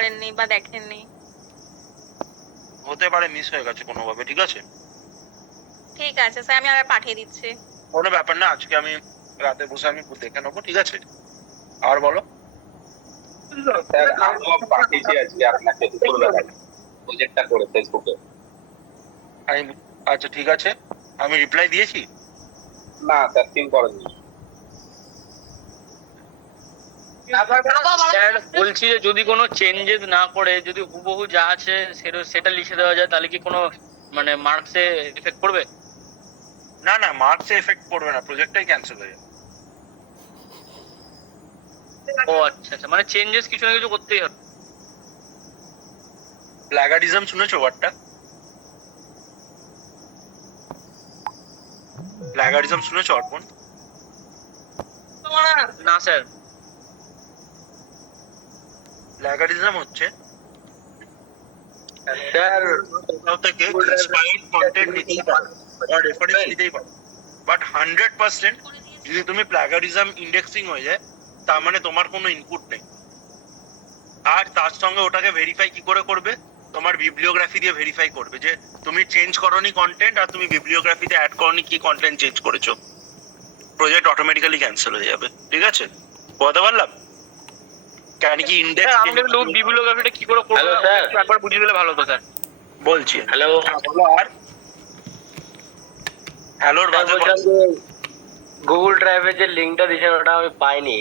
করেননি বা দেখেননি। হতে পারে মিস হয়ে গেছে কোনোভাবে, ঠিক আছে? ঠিক আছে স্যার, আমি আবার পাঠিয়ে দিচ্ছি। কোনো ব্যাপার না, আজকে আমি রাতে বসে আমি দেখে নেবো, ঠিক আছে? আর বলো। স্যার আমিও পাঠিয়েছি আজকে আপনাকে দুপুরবেলা প্রজেক্টটা করে ফেসবুকে। আমি আচ্ছা ঠিক আছে, আমি রিপ্লাই দিয়েছি। না স্যার সিন করেননি। স্যার বলছি যে যদি কোনো চেঞ্জেস না করে যদি হুবহু যা আছে সেটা লিখে দেওয়া যায় তাহলে কি কোনো মানে মার্কসে এফেক্ট পড়বে? না না, মার্কসে এফেক্ট পড়বে না, প্রজেক্টটাই ক্যান্সেল হয়ে যাবে। ও আচ্ছা আচ্ছা, মানে চেঞ্জেস কিছু না কিছু করতেই হবে। প্ল্যাগারিজম শুনেছো ওয়ার্ডটা? প্ল্যাগারিজম শুনেছো অর্পণ? না স্যার। প্ল্যাগারিজম হচ্ছে স্যার কোথাও থেকে ইন্সপায়ার্ড কন্টেন্ট নিতেই পারো বা রেফারেন্স নিতেই পারো, বাট 100% যদি তুমি প্ল্যাগারিজম ইন্ডেক্সিং হয়ে যায় তার মানে তোমার কোনো ইনপুট নেই। আর তার সঙ্গে ওটাকে ভেরিফাই কি করে করবে? তোমার বিবলিওগ্রাফি দিয়ে ভেরিফাই করবে যে তুমি চেঞ্জ করনি কন্টেন্ট আর তুমি বিবলিওগ্রাফিতে অ্যাড করনি কি কন্টেন্ট চেঞ্জ করেছো। প্রজেক্ট অটোমেটিক্যালি ক্যান্সেল হয়ে যাবে, ঠিক আছে? বলতে পারলাম কেন কি ইন্ডেক্স আমাকে লোক বিবিলিওগ্রাফিটা কি করে করবে একবার বুঝিয়ে দিলে ভালো হতো স্যার। বলছি। হ্যালো বলো। আর হ্যালোর বাজে গুগল ড্রাইভের যে লিংকটা দিয়েছেন ওটা আমি পাইনি।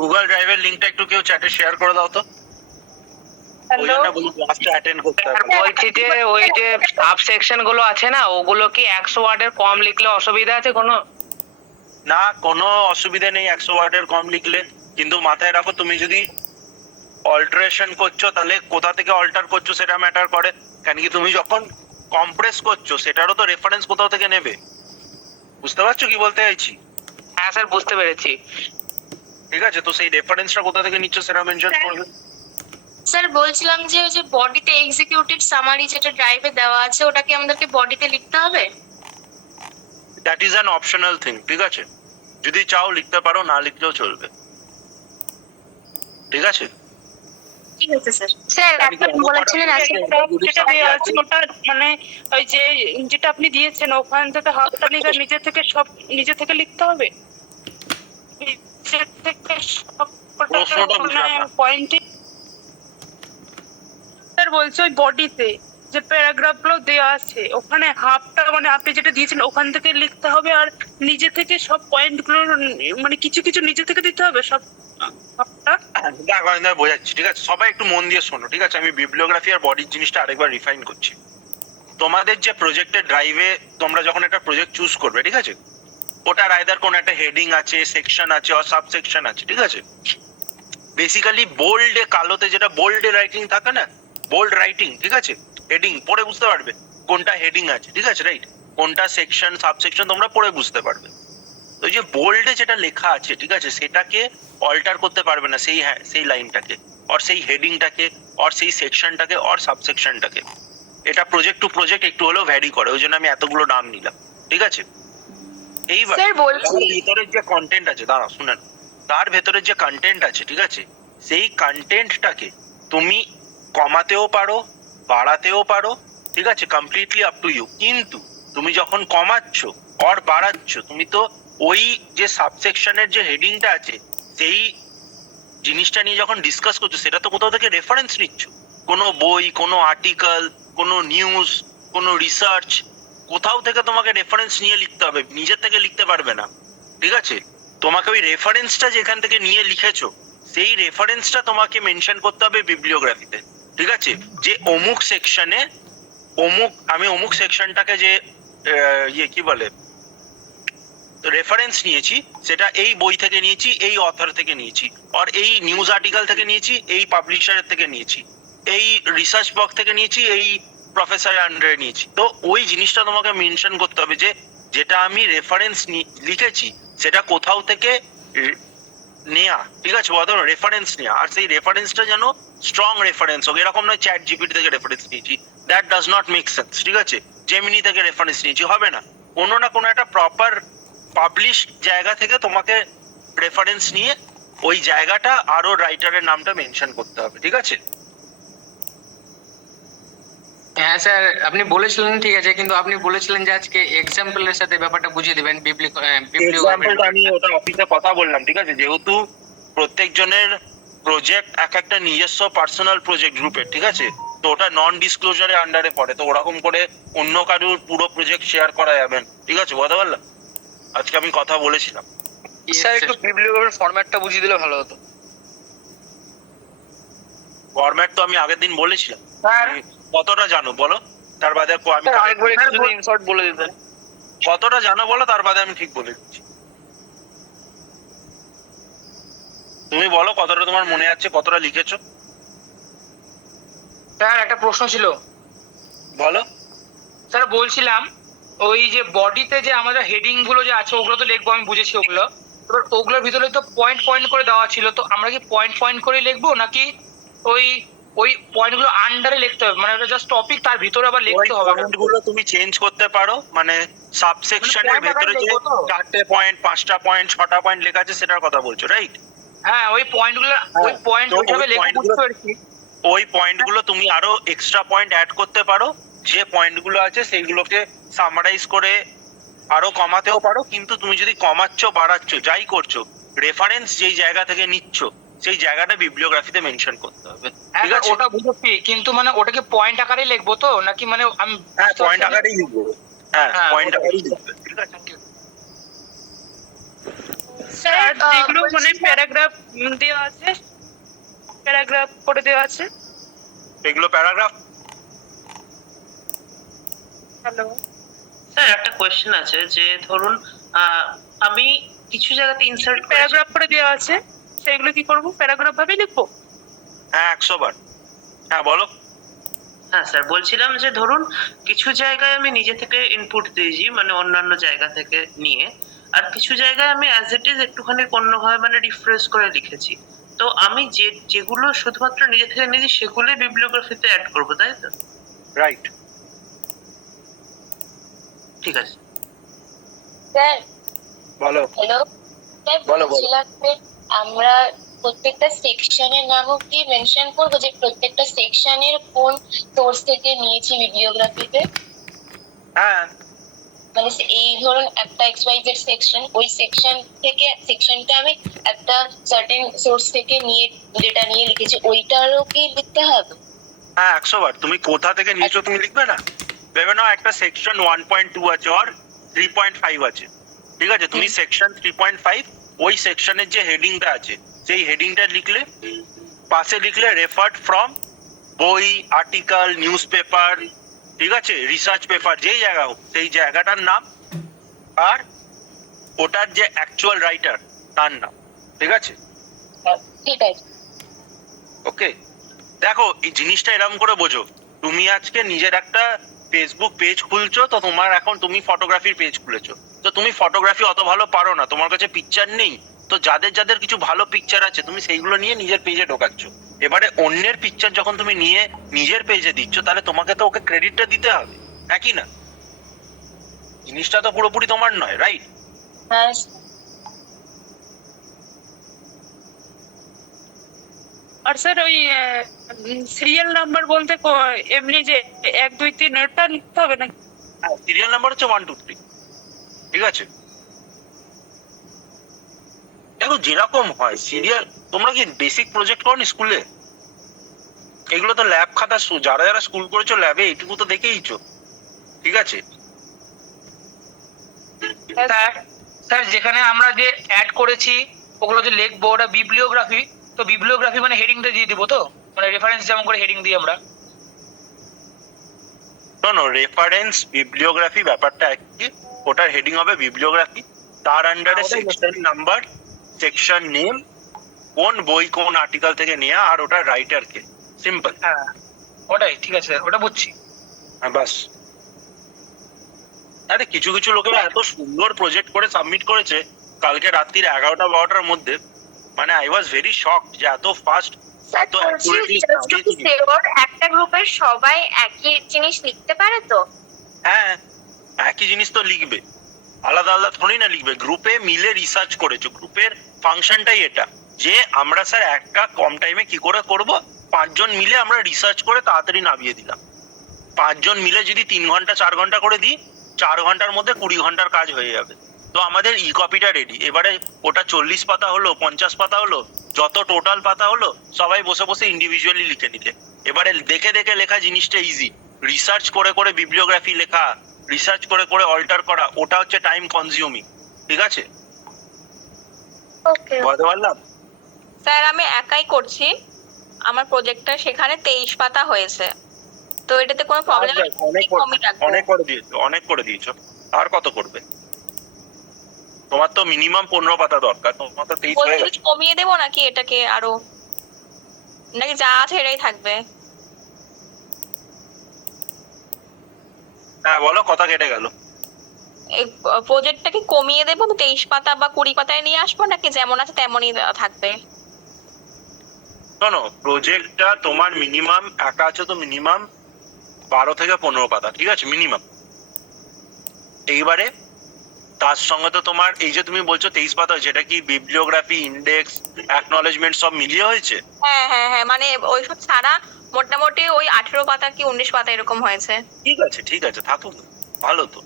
গুগল ড্রাইভের লিংকটা একটু কেউ চ্যাটে শেয়ার করে দাও তো। ওই জন্য বলি ক্লাসটা অ্যাটেন্ড করতে হবে। বলছি যে ওই যে সাব সেকশন গুলো আছে না, ওগুলো কি 100 ওয়ার্ডের কম লিখলে অসুবিধা আছে কোনো? না, কোনো অসুবিধা নেই 100 ওয়ার্ডের কম লিখলে, কিন্তু মাথায় রাখো তুমি যদি অল্টারেশন করছো তাহলে কোথা থেকে অল্টার করছো সেটা ম্যাটার করে। কেন কি তুমি যখন কম্প্রেস করছো সেটারও তো রেফারেন্স কোথাও থেকে নেবে। বুঝতে পারছো কি বলতে চাইছি? হ্যাঁ স্যার বুঝতে পেরেছি। ঠিক আছে, তো সেই রেফারেন্সটা কোথা থেকে নিচ্ছ সেটা মেনশন করবে। স্যার বলছিলাম যে ওই যে বডিতে এক্সিকিউটিভ সামারি যেটা ড্রাইভে দেওয়া আছে ওটা কি আমাদেরকে বডিতে লিখতে হবে? That is an optional thing, ঠিক আছে? যদি চাও লিখতে পারো, না লিখলেও চলবে, ঠিক আছে? ঠিক আছে স্যার। স্যার আমি কি আপনি বলেছিলেন আজকে যেটা দেওয়া আছে ওটা মানে ওই যে যেটা আপনি দিয়েছেন ওখান থেকে হাফটা লিখে নিজে থেকে লিখতে হবে, নিজে থেকে প্রশ্নটা বুঝলাম না। পয়েন্টে। স্যার বলছি ওই বডিতে যে প্যারাগ্রাফ গুলো দেওয়া আছে ওখানে হাফটা মানে আপনি যেটা দিয়েছেন ওখান থেকে লিখতে হবে, আর নিজে থেকে সব পয়েন্ট গুলো মানে কিছু কিছু নিজে থেকে দিতে হবে সব হাফটা। দেখো আমি বোঝাচ্ছি, ঠিক আছে? সবাই একটু মন দিয়ে শোনো, ঠিক আছে? আমি বিবলিওগ্রাফি আর বডির জিনিসটা আরেকবার রিফাইন করছি। তোমাদের যে প্রজেক্টের ড্রাইভে তোমরা যখন একটা প্রজেক্ট চুজ করবে, ঠিক আছে, ওটার আইদার কোন একটা হেডিং আছে, সেকশন আছে আর সাব সেকশন আছে, ঠিক আছে? বেসিক্যালি বোল্ডে কালোতে যেটা বোল্ডে রাইটিং থাকে না, বোল্ড রাইটিং, ঠিক আছে? হেডিং পড়ে বুঝতে পারবে কোনটা হেডিং আছে, ঠিক আছে? রাইট, কোনটা সেকশন সাব সেকশন তোমরা পড়ে বুঝতে পারবে। ওই যে বোল্ডে যেটা লেখা আছে, ঠিক আছে, সেটাকে অল্টার করতে পারবে না, সেই লাইনটাকে আর সেই হেডিংটাকে আর সেই সেকশনটাকে আর সাবসেকশনটাকে। এটা প্রজেক্ট টু প্রজেক্ট একটু হলেও ভ্যারি করে, ওই জন্য আমি এতগুলো নাম নিলাম, ঠিক আছে? এইবার স্যার বলছি ভিতরের যে কন্টেন্ট আছে, দাঁড়াও শুনেন, তার ভেতরের যে কন্টেন্ট আছে, ঠিক আছে, সেই কন্টেন্টটাকে তুমি কমাতেও পারো, বাড়াতেও পারো, ঠিক আছে? Completely up to you. কিন্তু তুমি যখন কমাচ্ছ আর বাড়াচ্ছ, তুমি তো ওই যে সাবসেকশনের যে হেডিংটা আছে সেই জিনিসটা নিয়ে যখন ডিসকাস করছো সেটা তো কোথাও থেকে রেফারেন্স নিচ্ছ, কোনো বই, কোনো আর্টিকেল, কোনো নিউজ, কোনো রিসার্চ, কোথাও থেকে তোমাকে রেফারেন্স নিয়ে লিখতে হবে, নিজের থেকে লিখতে পারবে না, ঠিক আছে? তোমাকে ওই রেফারেন্সটা যেখান থেকে নিয়ে লিখেছো সেই রেফারেন্সটা তোমাকে মেনশন করতে হবে বিবলিওগ্রাফিতে, ঠিক আছে? যে অমুক সেকশনে আমি অমুক সেকশনটাকে যে কি বলে রেফারেন্স নিয়েছি সেটা এই বই থেকে নিয়েছি, এই অথর থেকে নিয়েছি, আর এই নিউজ আর্টিকেল থেকে নিয়েছি, এই পাবলিশারের থেকে নিয়েছি, এই রিসার্চ বক্স থেকে নিয়েছি, এই প্রফেসর আন্ডারে নিয়েছি। তো ওই জিনিসটা তোমাকে মেনশন করতে হবে যে যেটা আমি রেফারেন্স লিখেছি সেটা কোথাও থেকে নেয়া, ঠিক আছে? বলো রেফারেন্স নেয়া, আর সেই রেফারেন্সটা যেন স্ট্রং রেফারেন্স হোক, এরকম নয় চ্যাট জিপিটি থেকে রেফারেন্স নিয়েছি, that does not make sense, ঠিক আছে? জেমিনি থেকে রেফারেন্স নিয়েছি, হবে না। কোনো না কোনো একটা প্রপার পাবলিশ জায়গা থেকে তোমাকে রেফারেন্স নিয়ে ওই জায়গাটা আরো রাইটারের নামটা মেনশন করতে হবে, ঠিক আছে? হ্যাঁ স্যার, আপনি বলেছিলেন ঠিক আছে, কিন্তু আপনি বলেছিলেন যে আজকে এক্সাম্পলের সাথে ব্যাপারটা বুঝিয়ে দিবেন এক্সাম্পলটা আমি ওটা অফিসে কথা বললাম, ঠিক আছে? যেহেতু প্রত্যেকজনের প্রজেক্ট এক একটা নিজস্ব পার্সোনাল প্রজেক্ট গ্রুপের, ঠিক আছে? তো ওটা নন ডিসক্লোজারের আন্ডারে পড়ে, তো ওরকম করে অন্য কারোর পুরো প্রজেক্ট শেয়ার করা যাবে না, ঠিক আছে? বলতে পারলাম, আজকে আমি কথা বলেছিলাম। স্যার একটু বিবলিওগ্রাফির ফরম্যাটটা বুঝিয়ে দিলে ভালো হতো। ফরম্যাট তো আমি আগের দিন বলেছিলাম। স্যার তুমি কতটা জানো বলো, তার বাদে আমি আরেকবার একটু যদি ইনশর্ট বলে দিতেন। কতটা জানো বলো, তার বাদে আমি ঠিক বলে দিচ্ছি। তুমি বলো কতটা তোমার মনে আছে, কতটা লিখেছো স্যার একটা প্রশ্ন ছিল। বলো। স্যার বলছিলাম ওই যে বডিতে যে আমাদের হেডিং গুলো যে আছে ওগুলো তো লিখবো, আমি বুঝেছি ওগুলো। এবার ওগুলোর ভিতরে তো পয়েন্ট পয়েন্ট করে দেওয়া ছিল, তো আমরা কি পয়েন্ট পয়েন্ট করে লিখবো নাকি ওই ওই পয়েন্ট গুলো আন্ডারে লিখতে হবে, মানে ওটা জাস্ট টপিক তার ভিতরে আবার ওই লিখতে হবে? পয়েন্ট গুলো তুমি চেঞ্জ করতে পারো, মানে সাবসেকশনের মানে point ভেতরে আকারে যে লিখবো তো? 4টে পয়েন্ট 5টা পয়েন্ট 6টা পয়েন্ট লেখা আছে সেটার কথা বলছো, রাইট? হ্যাঁ ওই পয়েন্ট গুলো, ওই পয়েন্ট তো ওই ওইভাবে লেখা point বুঝতে গুলো- পারছি। ওই পয়েন্ট গুলো তুমি আরো এক্সট্রা পয়েন্ট অ্যাড করতে পারো, যে পয়েন্ট গুলো আছে সেইগুলোকে সামারাইজ করে আরো কমাতেও পারো। কিন্তু তুমি যদি কমাচ্ছ বাড়াচ্ছ যাই করছো, রেফারেন্স যেই জায়গা থেকে নিচ্ছ সেই জায়গাটা বিবলিওগ্রাফিতে মেনশন করতে হবে, হ্যাঁ ঠিক স্যার, আছে? ওটা বুঝেছি, কিন্তু মানে ওটাকে পয়েন্ট আকারে লিখবো তো নাকি মানে আমি হ্যাঁ বুঝতে পয়েন্ট পারছি না। আকারেই লিখবো, হ্যাঁ হ্যাঁ, পয়েন্ট ওটা- আকারেই লিখবে, ঠিক আছে? স্যার যেগুলো মানে বলছিলাম- প্যারাগ্রাফ দেওয়া আছে, প্যারাগ্রাফ করে দেওয়া আছে। এগুলো প্যারাগ্রাফ। হ্যালো স্যার একটা কোয়েশ্চেন আছে, যে ধরুন আমি কিছু জায়গাতে ইনসার্ট প্যারাগ্রাফ করে দেওয়া আছে, সেগুলো কি করবো? প্যারাগ্রাফ ভাবে লিখবো? হ্যাঁ 100 বার। হ্যাঁ বলো। হ্যাঁ স্যার, বলছিলাম যে ধরুন কিছু জায়গায় আমি নিজে থেকে ইনপুট দিয়েছি, মানে অন্যান্য জায়গা থেকে নিয়ে, আর কিছু জায়গায় আমি অ্যাজ ইট ইজ একটুখানি অন্যভাবে মানে রিফ্রেশ করে লিখেছি। তো আমি যেগুলো শুধুমাত্র নিজে থেকে নিয়েছি সেগুলোই বিবলিওগ্রাফিতে অ্যাড করবো, তাই তো? রাইট। ঠিক আছে। স্যার বলো। হ্যালো স্যার, বলো। বলছিলাম যে আমরা প্রত্যেকটা সেকশনের নামও কি মেনশন করবো, যে প্রত্যেকটা সেকশনের কোন সোর্স থেকে নিয়েছি বিবলিওগ্রাফিতে? হ্যাঁ মানে এই ধরুন একটা XYZ সেকশন, ওই সেকশন থেকে সেকশনটা আমি একটা সার্টেন সোর্স থেকে নিয়ে যেটা নিয়ে লিখেছি ওইটারও কি লিখতে হবে? হ্যাঁ 100 বার। তুমি কোথা থেকে নিয়েছো তুমি লিখবে না? ভেবে নাও একটা সেকশন 1.2 আছে আর 3.5 আছে, ঠিক আছে? তুমি সেকশন 3.5 ওই সেকশনের যে হেডিংটা আছে সেই হেডিংটা লিখলে, পাশে লিখলে রেফার্ড ফ্রম বই, আর্টিকেল, নিউজ পেপার, ঠিক আছে, রিসার্চ পেপার, যেই জায়গা হোক সেই জায়গাটার নাম আর ওটার যে অ্যাকচুয়াল রাইটার তার নাম, ঠিক আছে? ঠিক আছে। ওকে, দেখো এই জিনিসটা এরকম করে বোঝো। তুমি আজকে নিজের একটা ফেসবুক পেজ খুলছো, তো তোমার এখন তুমি ফটোগ্রাফির পেজ খুলেছো, তো তুমি ফটোগ্রাফি অত ভালো পারো না, তোমার কাছে পিকচার নেই, তো যাদের যাদের কিছু ভালো পিকচার আছে তুমি সেইগুলো নিয়ে নিজের পেজে ঢোকাচ্ছ। এবারে অন্যের পিকচার যখন তুমি নিয়ে নিজের পেজে দিচ্ছ, তাহলে তোমাকে তো ওকে ক্রেডিটটা দিতে হবে, একই না? জিনিসটা তো পুরোপুরি তোমার নয়, রাইট? হ্যাঁ আর স্যার ওই সিরিয়াল নাম্বার বলতে এমনি যে 1 2 3 এটা লিখতে হবে নাকি? সিরিয়াল নাম্বার হচ্ছে 1 2 3, ঠিক আছে? দেখো যেরকম হয় সিরিয়াল, তোমরা কি বেসিক প্রজেক্ট করনি স্কুলে? এগুলো তো ল্যাব খাতা, যারা যারা স্কুল করেছো ল্যাবে এইটুকু তো দেখেইছো, ঠিক আছে? স্যার স্যার যেখানে আমরা যে অ্যাড করেছি ওগুলো যে লিখবো ওটা বিবলিওগ্রাফি, তো বিবলিওগ্রাফি মানে হেডিংটা দিয়ে দিব তো, মানে রেফারেন্স যেমন করে হেডিং দিই আমরা? শোনো, রেফারেন্স বিবলিওগ্রাফি ব্যাপারটা একই, ওটার হেডিং হবে বিবলিওগ্রাফি, তার আন্ডারে সেকশন নাম্বার, সেকশন নেম, কোন বই কোন আর্টিকেল থেকে নেওয়া, আর ওটার রাইটার কে, সিম্পল। হ্যাঁ ওটাই ঠিক আছে, ওটা বুঝছি। হ্যাঁ বাস। আরে কিছু কিছু লোকেরা এত সুন্দর প্রজেক্ট করে সাবমিট করেছে কালকে রাত্রির 11টা 12টার মধ্যে, মানে আই ওয়াজ ভেরি শকড যে এত ফাস্ট, এত অ্যাকুরেটলি। একটা গ্রুপের সবাই একই জিনিস লিখতে পারে তো? হ্যাঁ একই জিনিস তো লিখবে, আলাদা আলাদা থোড়ি না লিখবে। গ্রুপে মিলে রিসার্চ করেছো, গ্রুপের ফাংশনটাই এটা যে আমরা স্যার একটা কম টাইমে কি করে করব, 5 জন মিলে আমরা রিসার্চ করে তাড়াতাড়ি নামিয়ে দিলাম। 5 জন মিলে যদি 3 ঘন্টা 4 ঘন্টা করে দিই, 4 ঘন্টার মধ্যে 20 ঘন্টার কাজ হয়ে যাবে। তো আমাদের ই কপিটা রেডি। এবারে ওটা 40 পাতা হলো, 50 পাতা হলো, যত টোটাল পাতা হলো সবাই বসে বসে ইন্ডিভিজুয়ালি লিখে নিলে। এবারে দেখে দেখে লেখা জিনিসটা ইজি, রিসার্চ করে করে বিবলিওগ্রাফি লেখা, রিসার্চ করে করে অল্টার করা, ওটা হচ্ছে টাইম কনজিউমিং। ঠিক আছে, ওকে বুঝতে পারলাম? স্যার আমি একাই করছি, আমার প্রজেক্টটা সেখানে 23 পাতা হয়েছে, তো এটাতে কোনো প্রবলেম অনেক করে দিয়েছো। আর কত করবে? তোমার তো মিনিমাম 15 পাতা দরকার, তোমার তো 23 হয়ে গেছে। কমিয়ে দেবো নাকি এটাকে আরো, নাকি যা আছে এটাই থাকবে? হ্যাঁ বলো, কথা কেটে গেল। এই প্রজেক্টটাকে কমিয়ে দেবো, 23 পাতা বা 20 পাতায় নিয়ে আসবো, নাকি যেমন আছে তেমনই থাকবে? শোনো, প্রজেক্টটা তোমার মিনিমাম একা আছে তো মিনিমাম 12 থেকে 15 পাতা, ঠিক আছে, মিনিমাম। এইবারে তার সঙ্গে তো তোমার এই যে তুমি বলছো 23 পাতা, যেটা কি বিবলিওগ্রাফি, ইন্ডেক্স, অ্যাকনলেজমেন্ট সব মিলিয়ে হয়েছে? হ্যাঁ হ্যাঁ হ্যাঁ, মানে ওইসব ছাড়া মোটামুটি ওই 18 পাতা কি 19 পাতা এরকম হয়েছে। ঠিক আছে থাকুক, ভালো তো।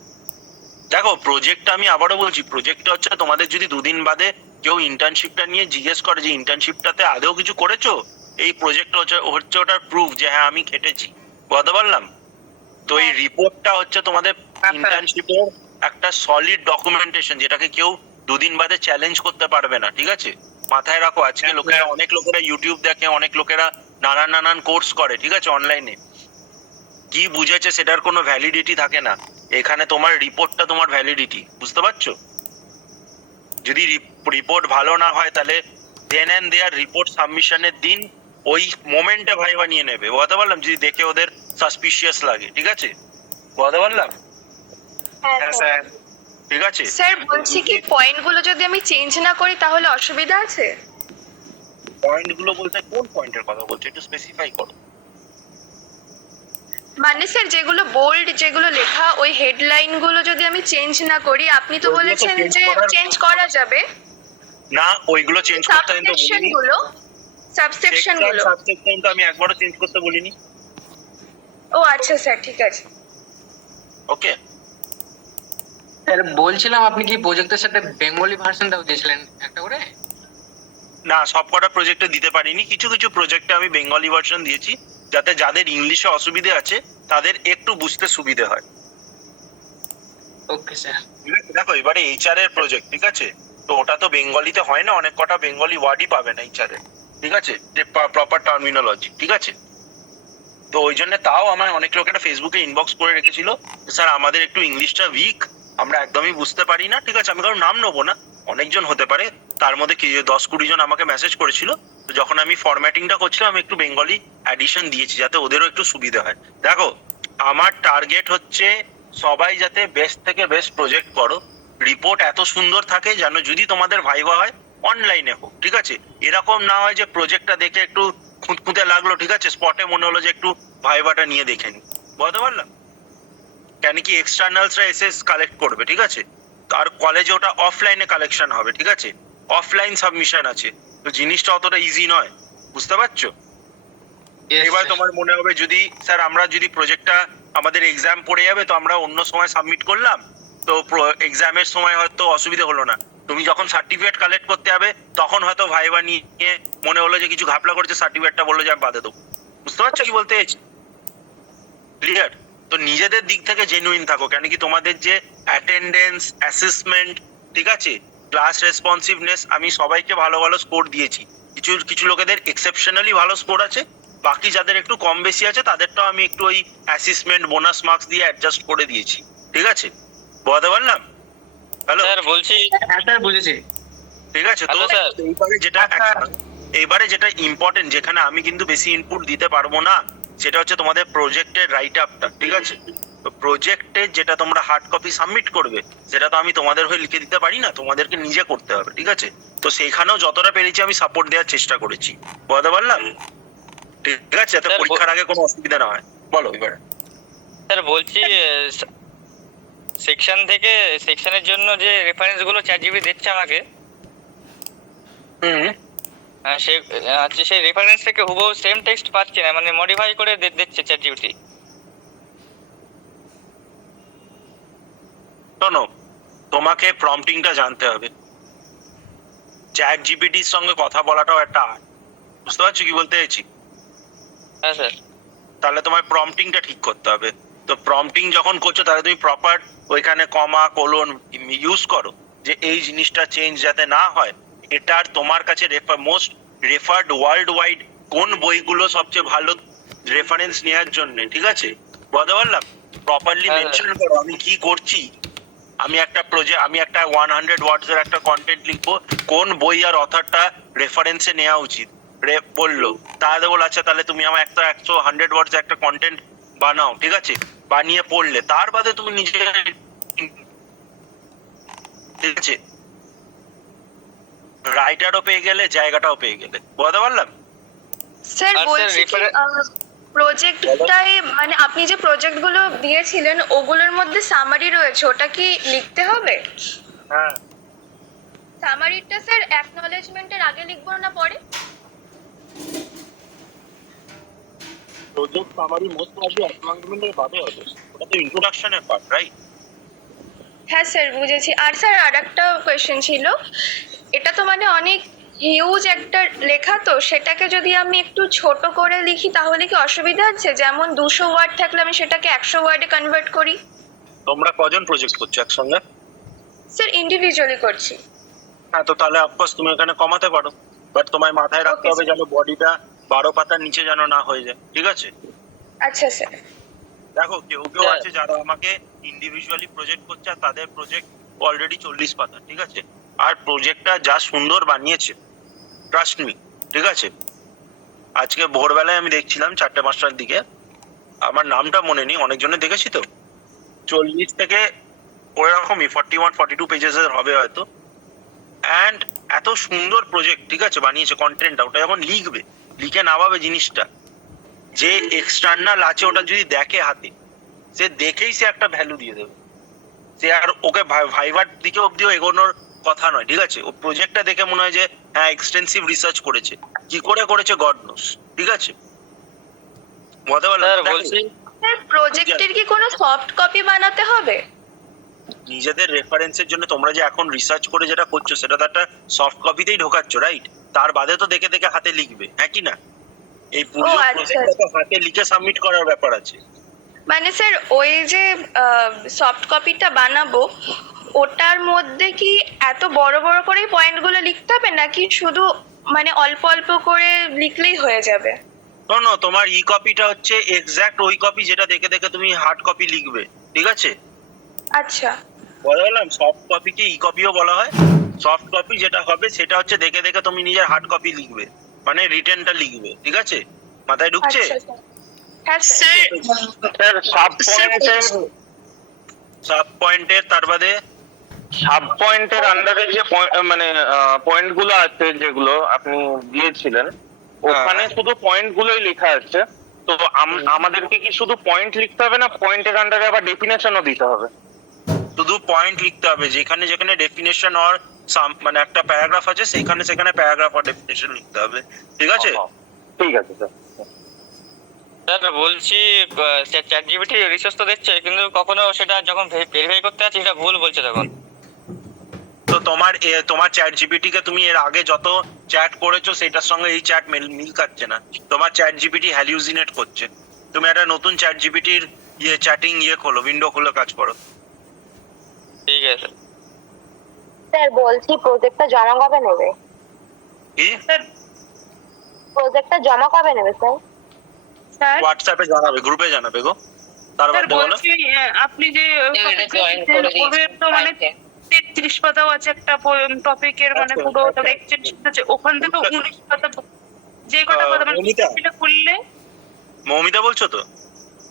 দেখো, প্রজেক্টটা আমি আবারও বলছি, প্রজেক্টটা হচ্ছে তোমাদের যদি 2 দিন বাদে কেউ ইন্টার্নশিপটা নিয়ে জিজ্ঞেস করে যে ইন্টার্নশিপটাতে আদৌ কিছু করেছো, এই প্রজেক্টটা হচ্ছে ওটার প্রুফ যে হ্যাঁ আমি খেটেছি। বুঝতে পারলাম? তো এই রিপোর্টটা হচ্ছে তোমাদের ইন্টার্নশিপের একটা সলিড ডকুমেন্টেশন, যেটাকে কেউ 2 দিন বাদে চ্যালেঞ্জ করতে পারবে না। ঠিক আছে, মাথায় রাখো। আজকে লোকেরা, অনেক লোকেরা ইউটিউব দেখে, অনেক লোকেরা নানান কোর্স করে, ঠিক আছে, অনলাইনে। কি বুঝেছে সেটার কোনো ভ্যালিডিটি থাকে না। এখানে তোমার রিপোর্টটা তোমার ভ্যালিডিটি, বুঝতে পারছো? যদি রিপোর্ট ভালো না হয় তাহলে দেন এন্ড দেয়ার রিপোর্ট সাবমিশনের দিন ওই মোমেন্টে ভাইবা নিয়ে নেবে। বুঝতে পারলাম? যদি দেখে ওদের সাসপিশিয়াস লাগে, ঠিক আছে, বুঝতে পারলাম? হ্যাঁ স্যার। ঠিক আছে স্যার বলছি কি পয়েন্টগুলো যদি আমি চেঞ্জ না করি তাহলে অসুবিধা আছে? পয়েন্টগুলো বলতে কোন পয়েন্টের কথা বলছো, একটু স্পেসিফাই করো। মানে স্যার যেগুলো বোল্ড, যেগুলো লেখা, ওই হেডলাইন গুলো যদি আমি চেঞ্জ না করি, আপনি তো ওইগুলো তো বলেছেন change যে করার- চেঞ্জ করা যাবে। না, ওইগুলো চেঞ্জ করতে আমি তো সাবসেকশন বলিনি। গুলো, সাবসেকশন গুলো। সাবসেকশন তো আমি একবারও চেঞ্জ করতে বলিনি। ও আচ্ছা স্যার, ঠিক আছে। ওকে, স্যার বলছিলাম, আপনি কি প্রজেক্টের সাথে বেঙ্গলি ভার্সনটাও দিয়েছিলেন একটা করে? না, সব কটা প্রজেক্টে দিতে পারিনি। কিছু কিছু প্রজেক্টে আমি বেঙ্গলি ভার্সন দিয়েছি, যাতে যাদের ইংলিশে অসুবিধে আছে তাদের একটু বুঝতে সুবিধে হয়। Okay sir. দেখো, এবারে এইচআর এর প্রজেক্ট, ঠিক আছে, তো ওটা তো বেঙ্গলিতে হয় না, অনেক কটা বেঙ্গলি ওয়ার্ডই পাবে না এইচআর এর, ঠিক আছে, যে প্রপার টার্মিনোলজি, ঠিক আছে। তো ওই জন্য তাও আমার অনেক লোকেরা ফেসবুকে ইনবক্স করে রেখেছিল, স্যার আমাদের একটু ইংলিশটা উইক, আমরা একদমই বুঝতে পারি না। ঠিক আছে, আমি কারোর নাম নেবো না, অনেকজন হতে পারে, তার মধ্যে 10-20 জন আমাকে মেসেজ করেছিল। তো যখন আমি ফরম্যাটিংটা করছিলাম, আমি একটু বেঙ্গলি অ্যাডিশন দিয়েছি যাতে ওদেরও একটু সুবিধা হয়। দেখো, আমার টার্গেট হচ্ছে সবাই যাতে বেস্ট থেকে বেস্ট প্রজেক্ট করো, রিপোর্ট এত সুন্দর থাকে যেন যদি তোমাদের ভাইবা হয় অনলাইনে হোক, ঠিক আছে, এরকম না হয় যে প্রজেক্টটা দেখে একটু খুঁতখুঁতে লাগলো, ঠিক আছে, স্পটে মনে হলো যে একটু ভাইবাটা নিয়ে দেখে নি। বুঝতে পারলাম? কেন কি এক্সটার্নালসরা এসে কালেক্ট করবে, ঠিক আছে, আর কলেজে ওটা অফলাইনে কালেকশন হবে, ঠিক আছে, অফলাইন সাবমিশন আছে, তো জিনিসটা অতটা ইজি নয়। বুঝতে পারছো? এবার তোমার মনে হবে যদি স্যার আমরা যদি প্রজেক্টটা আমাদের এক্সাম পড়ে যাবে তো আমরা অন্য সময় সাবমিট করলাম, তো এক্সামের সময় হয়তো অসুবিধা হলো না, তুমি যখন সার্টিফিকেট কালেক্ট করতে যাবে তখন হয়তো ভাইবা নিয়ে মনে হলো যে কিছু ঘাপলা করেছে, সার্টিফিকেটটা বললো যে আমি বাদে দেবো। বুঝতে পারছো কি বলতে চাইছি? ক্লিয়ার? তো নিজেদের দিক থেকে জেনুইন থাকো, কেন কি তোমাদের যে অ্যাটেন্ডেন্স, অ্যাসেসমেন্ট, ঠিক আছে, ক্লাস রেসপন্সিভনেস, আমি সবাইকে ভালো ভালো স্কোর দিয়েছি। কিছু লোকেদের এক্সেপশনালি ভালো স্কোর আছে, বাকি যাদের একটু কম বেশি আছে তাদেরটাও আমি একটু ওই অ্যাসেসমেন্ট বোনাস মার্কস দিয়ে অ্যাডজাস্ট করে দিয়েছি। ঠিক আছে, বুঝতে পারলাম? হ্যালো স্যার বলছি, হ্যাঁ স্যার বুঝেছি। ঠিক আছে, তো হ্যালো স্যার। এইবারে যেটা ইম্পর্টেন্ট, যেখানে আমি কিন্তু বেশি ইনপুট দিতে পারবো না, সেটা হচ্ছে তোমাদের প্রজেক্টের রাইট আপটা, ঠিক আছে। তো প্রজেক্টের যেটা তোমরা হার্ড কপি সাবমিট করবে সেটা তো আমি তোমাদের হয়ে লিখে দিতে পারি না, তোমাদেরকে নিজে করতে হবে, ঠিক আছে। তো সেইখানেও যতটা পেরেছি আমি সাপোর্ট দেওয়ার চেষ্টা করেছি। বুঝতে পারলাম? ঠিক আছে, যাতে স্যার, পরীক্ষার আগে কোনো অসুবিধা না হয়। বলো এবারে। স্যার বলছি, সেকশন থেকে সেকশনের জন্য যে রেফারেন্স গুলো চ্যাট জিপিটি দিচ্ছে আমাকে, হুম, সে হচ্ছে সেই রেফারেন্স থেকে হুবহু সেম টেক্সট পাচ্ছি না, মানে মডিফাই করে দিচ্ছে চ্যাটজিপিটি। শোনো, তোমাকে প্রম্পটিংটা জানতে হবে। চ্যাট জিপিটির সঙ্গে কথা বলাটাও একটা আর্ট, বুঝতে পারছো কি বলতে চাইছি? হ্যাঁ স্যার। তাহলে তোমার প্রম্পটিংটা ঠিক করতে হবে। তো প্রম্পটিং যখন করছো তাহলে তুমি প্রপার ওইখানে কমা কোলন ইউজ করো, যে এই জিনিসটা চেঞ্জ যাতে না হয়। এটার তোমার কাছে মোস্ট রেফার্ড ওয়ার্ল্ড ওয়াইড কোন বইগুলো সবচেয়ে ভালো রেফারেন্স নেওয়ার জন্য, ঠিক আছে? বলতে পারলাম, প্রপারলি হ্যাঁ, মেনশন করো আমি কি করছি। আমি একটা 100 ওয়ার্ডস এর একটা কন্টেন্ট লিখবো, কোন বই আর অথরটা রেফারেন্সে নেওয়া উচিত বললো, তাহলে বল আচ্ছা তাহলে তুমি আমার 100 ওয়ার্ডস একটা কন্টেন্ট বানাও, ঠিক আছে? বানিয়ে পড়লে তার বাদে তুমি নিজে, ঠিক আছে, রাইটারও পেয়ে গেলে, জায়গাটাও পেয়ে গেলে। বলতে পারলাম? স্যার আর বলছি স্যার, প্রজেক্টটাই মানে আপনি যে প্রজেক্টগুলো দিয়েছিলেন ওগুলোর মধ্যে সামারি রয়েছে, ওটা কি লিখতে হবে? হ্যাঁ, সামারিটা স্যার অ্যাকনলেজমেন্টের আগে লিখবো না পরে? প্রজেক্ট সামারি মোস্ট প্রবাবলি অ্যাকনলেজমেন্টের বাদে হবে, ওটা তো ইন্ট্রোডাকশনের পার্ট, রাইট? হ্যাঁ স্যার বুঝেছি। আর স্যার আর একটা কোয়েশ্চেন ছিল, এটা তো মানে অনেক হিউজ একটা লেখা, তো সেটাকে যদি আমি একটু ছোট করে লিখি তাহলে কি অসুবিধা আছে? যেমন 200 ওয়ার্ড থাকলে আমি সেটাকে 100 ওয়ার্ডে কনভার্ট করি। তোমরা কজন প্রজেক্ট করছো একসঙ্গে? স্যার ইন্ডিভিজুয়ালি করছি। হ্যাঁ, তো তাহলে অফকোর্স তুমি এখানে কমাতে পারো, বাট তোমায় মাথায় রাখতে Okay, হবে যেন বডিটা 12 পাতার নিচে যেন না হয়ে যায়, ঠিক আছে? আচ্ছা স্যার। দেখো, কেউ কেউ আছে যারা আমাকে ইন্ডিভিজুয়ালি প্রজেক্ট করছে আর তাদের প্রজেক্ট অলরেডি 40 পাতা, ঠিক আছে? আর প্রজেক্টটা যা সুন্দর বানিয়েছে, ট্রাস্ট মি, ঠিক আছে? আজকে ভোরবেলায় আমি দেখছিলাম 4টে-5টার দিকে, আমার নামটা মনে নেই, অনেকজনে দেখেছি তো, 40 থেকে ওইরকমই 41-42 পেজেসের হবে হয়তো। অ্যান্ড এত সুন্দর প্রজেক্ট, ঠিক আছে, বানিয়েছে। কন্টেন্টটা ওটা যখন লিখবে, লিখে নামাবে জিনিসটা, যে এক্সটার্নাল আছে ওটা যদি দেখে হাতে, সে দেখেই সে একটা ভ্যালু দিয়ে দেবে। সে আর ওকে ভাইবার দিকে অব্দিও এগোনোর কথা নয়, ঠিক আছে? ও প্রজেক্টটা দেখে মনে হয় যে হ্যাঁ এক্সটেন্সিভ রিসার্চ করেছে, কি করে করেছে গড নোস, ঠিক আছে? বলতে পারলাম? স্যার দেখো, বলছি, স্যার প্রজেক্টের কি কোনো সফট কপি বানাতে হবে? নিজেদের রেফারেন্সের জন্য তোমরা যে এখন রিসার্চ করে যেটা করছো সেটা তো একটা সফট কপিতেই ঢোকাচ্ছ, রাইট? তার বাদে তো দেখে দেখে হাতে লিখবে, হ্যাঁ কি না? এই পুরো ও, আচ্ছা। প্রজেক্টটা তো হাতে লিখে সাবমিট করার ব্যাপার আছে। মানে স্যার ওই যে সফট কপিটা বানাবো ওটার মধ্যে কি এত বড় বড় করে পয়েন্টগুলো লিখতে হবে নাকি শুধু মানে অল্প অল্প করে লিখলেই হয়ে যাবে? শোনো, তোমার ই কপিটা হচ্ছে এক্সাক্ট ওই কপি যেটা দেখে দেখে তুমি হার্ড কপি লিখবে, ঠিক আছে? আচ্ছা বললাম সফট কপিকে ই কপিও বলা হয়। সফট কপি যেটা হবে সেটা হচ্ছে দেখে দেখে তুমি নিজের হার্ড কপি লিখবে, মানে রিটেনটা লিখবে, ঠিক আছে? মাথায় ঢুকছে? আচ্ছা স্যার। হ্যাঁ স্যার। স্যার সাব পয়েন্টের তার বাদে সাব পয়েন্টের আন্ডারে যে মানে পয়েন্ট গুলো আছে যেগুলো আপনি দিয়েছিলেন, ওখানে শুধু পয়েন্ট গুলোই লেখা আছে। তো আমাদেরকে কি শুধু পয়েন্ট লিখতে হবে না পয়েন্টের আন্ডারে আবার ডেফিনেশনও দিতে হবে? শুধু পয়েন্ট লিখতে হবে, যেখানে যেখানে ডেফিনেশন আর মানে একটা প্যারাগ্রাফ আছে সেখানে সেখানে প্যারাগ্রাফ আর ডেফিনেশন লিখতে হবে, ঠিক আছে? ঠিক আছে স্যার। স্যার বলছি, চ্যাটজিপিটি রিসার্চ তো দেখছে, কিন্তু কখনো সেটা যখন ভেরিফাই করতে আছে সেটা ভুল বলছে তখন। তো তোমার চ্যাট জিপিটি কে তুমি এর আগে যত চ্যাট করেছো সেটার সঙ্গে এই চ্যাট মিল খাচ্ছে না। তোমার চ্যাট জিপিটি হ্যালিউজিনেট করছে। তুমি একটা নতুন চ্যাট জিপিটির চ্যাটিং খোলো, উইন্ডো খুলে কাজ করো। ঠিক আছে স্যার বলছি প্রজেক্টটা জমা কবে নেবে? কি প্রজেক্টটা জমা কবে নেবে স্যার? স্যার হোয়াটসঅ্যাপে জানাবে, গ্রুপে জানাবে গো। তার স্যার বাদে বলো। বলছি আপনি যে এটা join করে দিয়েছি ওদের তো মানে 33 পাতাও আছে একটা টপিকের, মানে আচ্ছা, পুরো আচ্ছা। লেকচার আছে, ওখান থেকে 19 পাতা যে কটা কথা মানে মৌমিতা? এটা খুললে। মৌমিতা বলছো তো?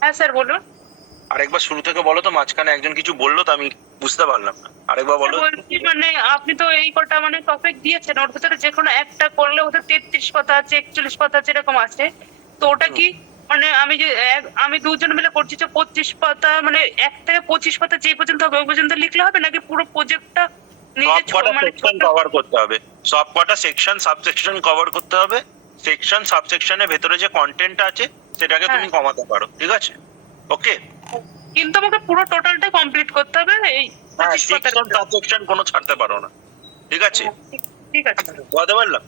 হ্যাঁ স্যার বলুন। আরেকবার শুরু থেকে বলো তো, মাঝখানে একজন কিছু বললো তো আমি বুঝতে পারলাম না, আরেকবার বলো। বলছি মানে আপনি তো এই কটা মানে টপিক দিয়েছেন, ওর ভিতরে যে কোনো একটা করলে ওদের 33 পাতা আছে, 41 পাতা আছে, এরকম আছে। তো ওটা কি মানে আমি দুজন মিলে করছি, যে 25 পাতা মানে 1 থেকে 25 পাতা যে পর্যন্ত হবে ওই পর্যন্ত লিখলে হবে নাকি পুরো প্রজেক্টটা সব কটা সেকশন কভার করতে হবে, সব কটা সেকশন সাবসেকশন কভার করতে হবে। সেকশন সাবসেকশনের ভেতরে যে কন্টেন্ট আছে সেটাকে তুমি কমাতে পারো, ঠিক আছে? ওকে, কিন্তু আমাকে পুরো টোটালটা কমপ্লিট করতে হবে এই 25 পাতার সেকশন সাবসেকশন কোনো ছাড়তে পারো না, ঠিক আছে? ঠিক আছে বুঝতে পারলাম?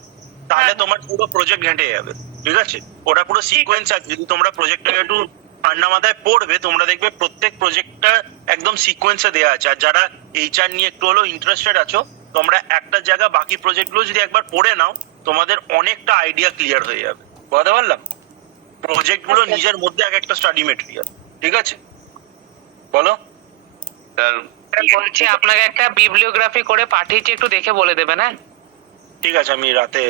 তাহলে তোমার পুরো প্রজেক্ট ঘেঁটে যাবে, ঠিক আছে? ওটা পুরো সিকোয়েন্স আছে, যদি তোমরা প্রজেক্টটাকে একটু ঠান্ডা মাথায় পড়বে তোমরা দেখবে প্রত্যেক প্রজেক্টটা একদম সিকোয়েন্সে দেওয়া আছে। আর যারা এইচআর নিয়ে একটু হলেও ইন্টারেস্টেড আছো, তোমরা একটা জায়গা বাকি প্রজেক্টগুলো যদি একবার পড়ে নাও তোমাদের অনেকটা আইডিয়া ক্লিয়ার হয়ে যাবে। বুঝতে পারলাম? প্রজেক্টগুলো নিজের মধ্যে এক একটা স্টাডি মেটেরিয়াল, ঠিক আছে? বলো। বলছি আপনাকে একটা বিবলিওগ্রাফি করে পাঠিয়েছি, একটু দেখে বলে দেবেন। হ্যাঁ ঠিক আছে, আমি রাতে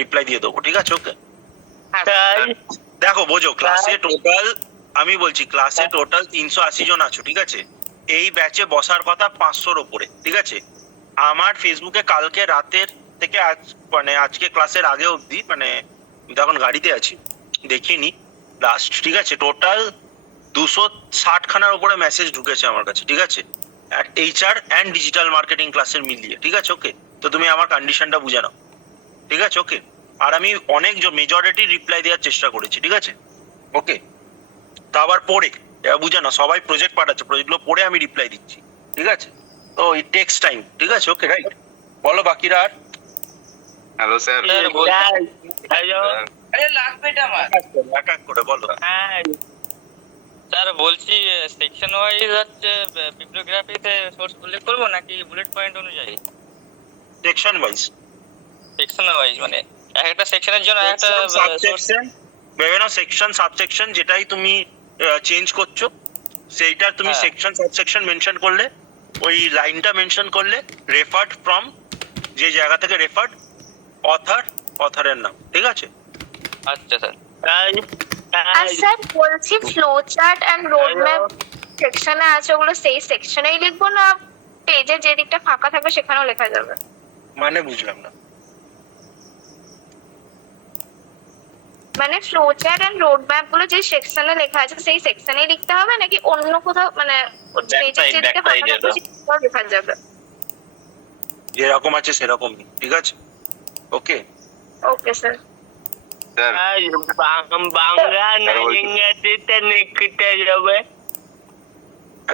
রিপ্লাই দিয়ে দেবো, ঠিক আছে? ওকে, হ্যাঁ দেখো বোঝো, ক্লাসে টোটাল আমি বলছি ক্লাসে টোটাল 380 জন আছো, ঠিক আছে? এই ব্যাচে বসার কথা 500-র ওপরে, ঠিক আছে? আমার ফেসবুকে কালকে রাতের থেকে আজ মানে আজকে ক্লাসের আগে অবধি মানে যখন গাড়িতে আছি দেখিনি লাস্ট, ঠিক আছে? টোটাল 260 খানার উপরে মেসেজ ঢুকেছে আমার কাছে, ঠিক আছে? এইচআর অ্যান্ড ডিজিটাল মার্কেটিং ক্লাসের মিলিয়ে, ঠিক আছে? ওকে, তো তুমি আমার কন্ডিশনটা বুঝে নাও, ঠিক আছে? ওকে, আর আমি অনেক মেজরিটি রিপ্লাই দেওয়ার চেষ্টা করেছি, ঠিক আছে? ওকে, তা আবার পড়ে বুঝে না, সবাই প্রজেক্ট পাঠাচ্ছে, প্রজেক্টগুলো পড়ে আমি রিপ্লাই দিচ্ছি, ঠিক আছে? তো ইট টেক্স টাইম, ঠিক আছে? ওকে, রাইট? বলো বাকিরা আর। হ্যালো স্যার, এক এক করে বলো। স্যার বলছি সেকশন ওয়াইজ হচ্ছে বিবলিওগ্রাফিতে সোর্স উল্লেখ করবো নাকি বুলেট পয়েন্ট অনুযায়ী? সেকশন ওয়াইজ, সেকশন ওয়াইজ মানে এক একটা সেকশনের জন্য একটা সাবসেকশন, বিভিন্ন সেকশন সাবসেকশন যেটাই তুমি চেঞ্জ করছো সেইটা তুমি সেকশন সাবসেকশন মেনশন করলে, ওই লাইনটা মেনশন করলে, রেফার্ড ফ্রম যে জায়গা থেকে রেফার্ড, অথর, অথরের নাম, ঠিক আছে? আচ্ছা স্যার। আর স্যার বলছি flow chart and road map সেকশনে আছে, ওগুলো সেই সেকশনেই লিখবো না পেজে যে দিকটা ফাঁকা থাকবে সেখানেও লেখা যাবে? মানে বুঝলাম না। মানে flow chart and road map গুলো যে সেকশনে লেখা আছে সেই সেকশনেই লিখতে হবে নাকি অন্য কোথাও মানে পেজে যে দিকটা ফাঁকা থাকবে সেখানেও লেখা যাবে? যেরকম আছে সেরকমই, ঠিক আছে? Okay, okay sir.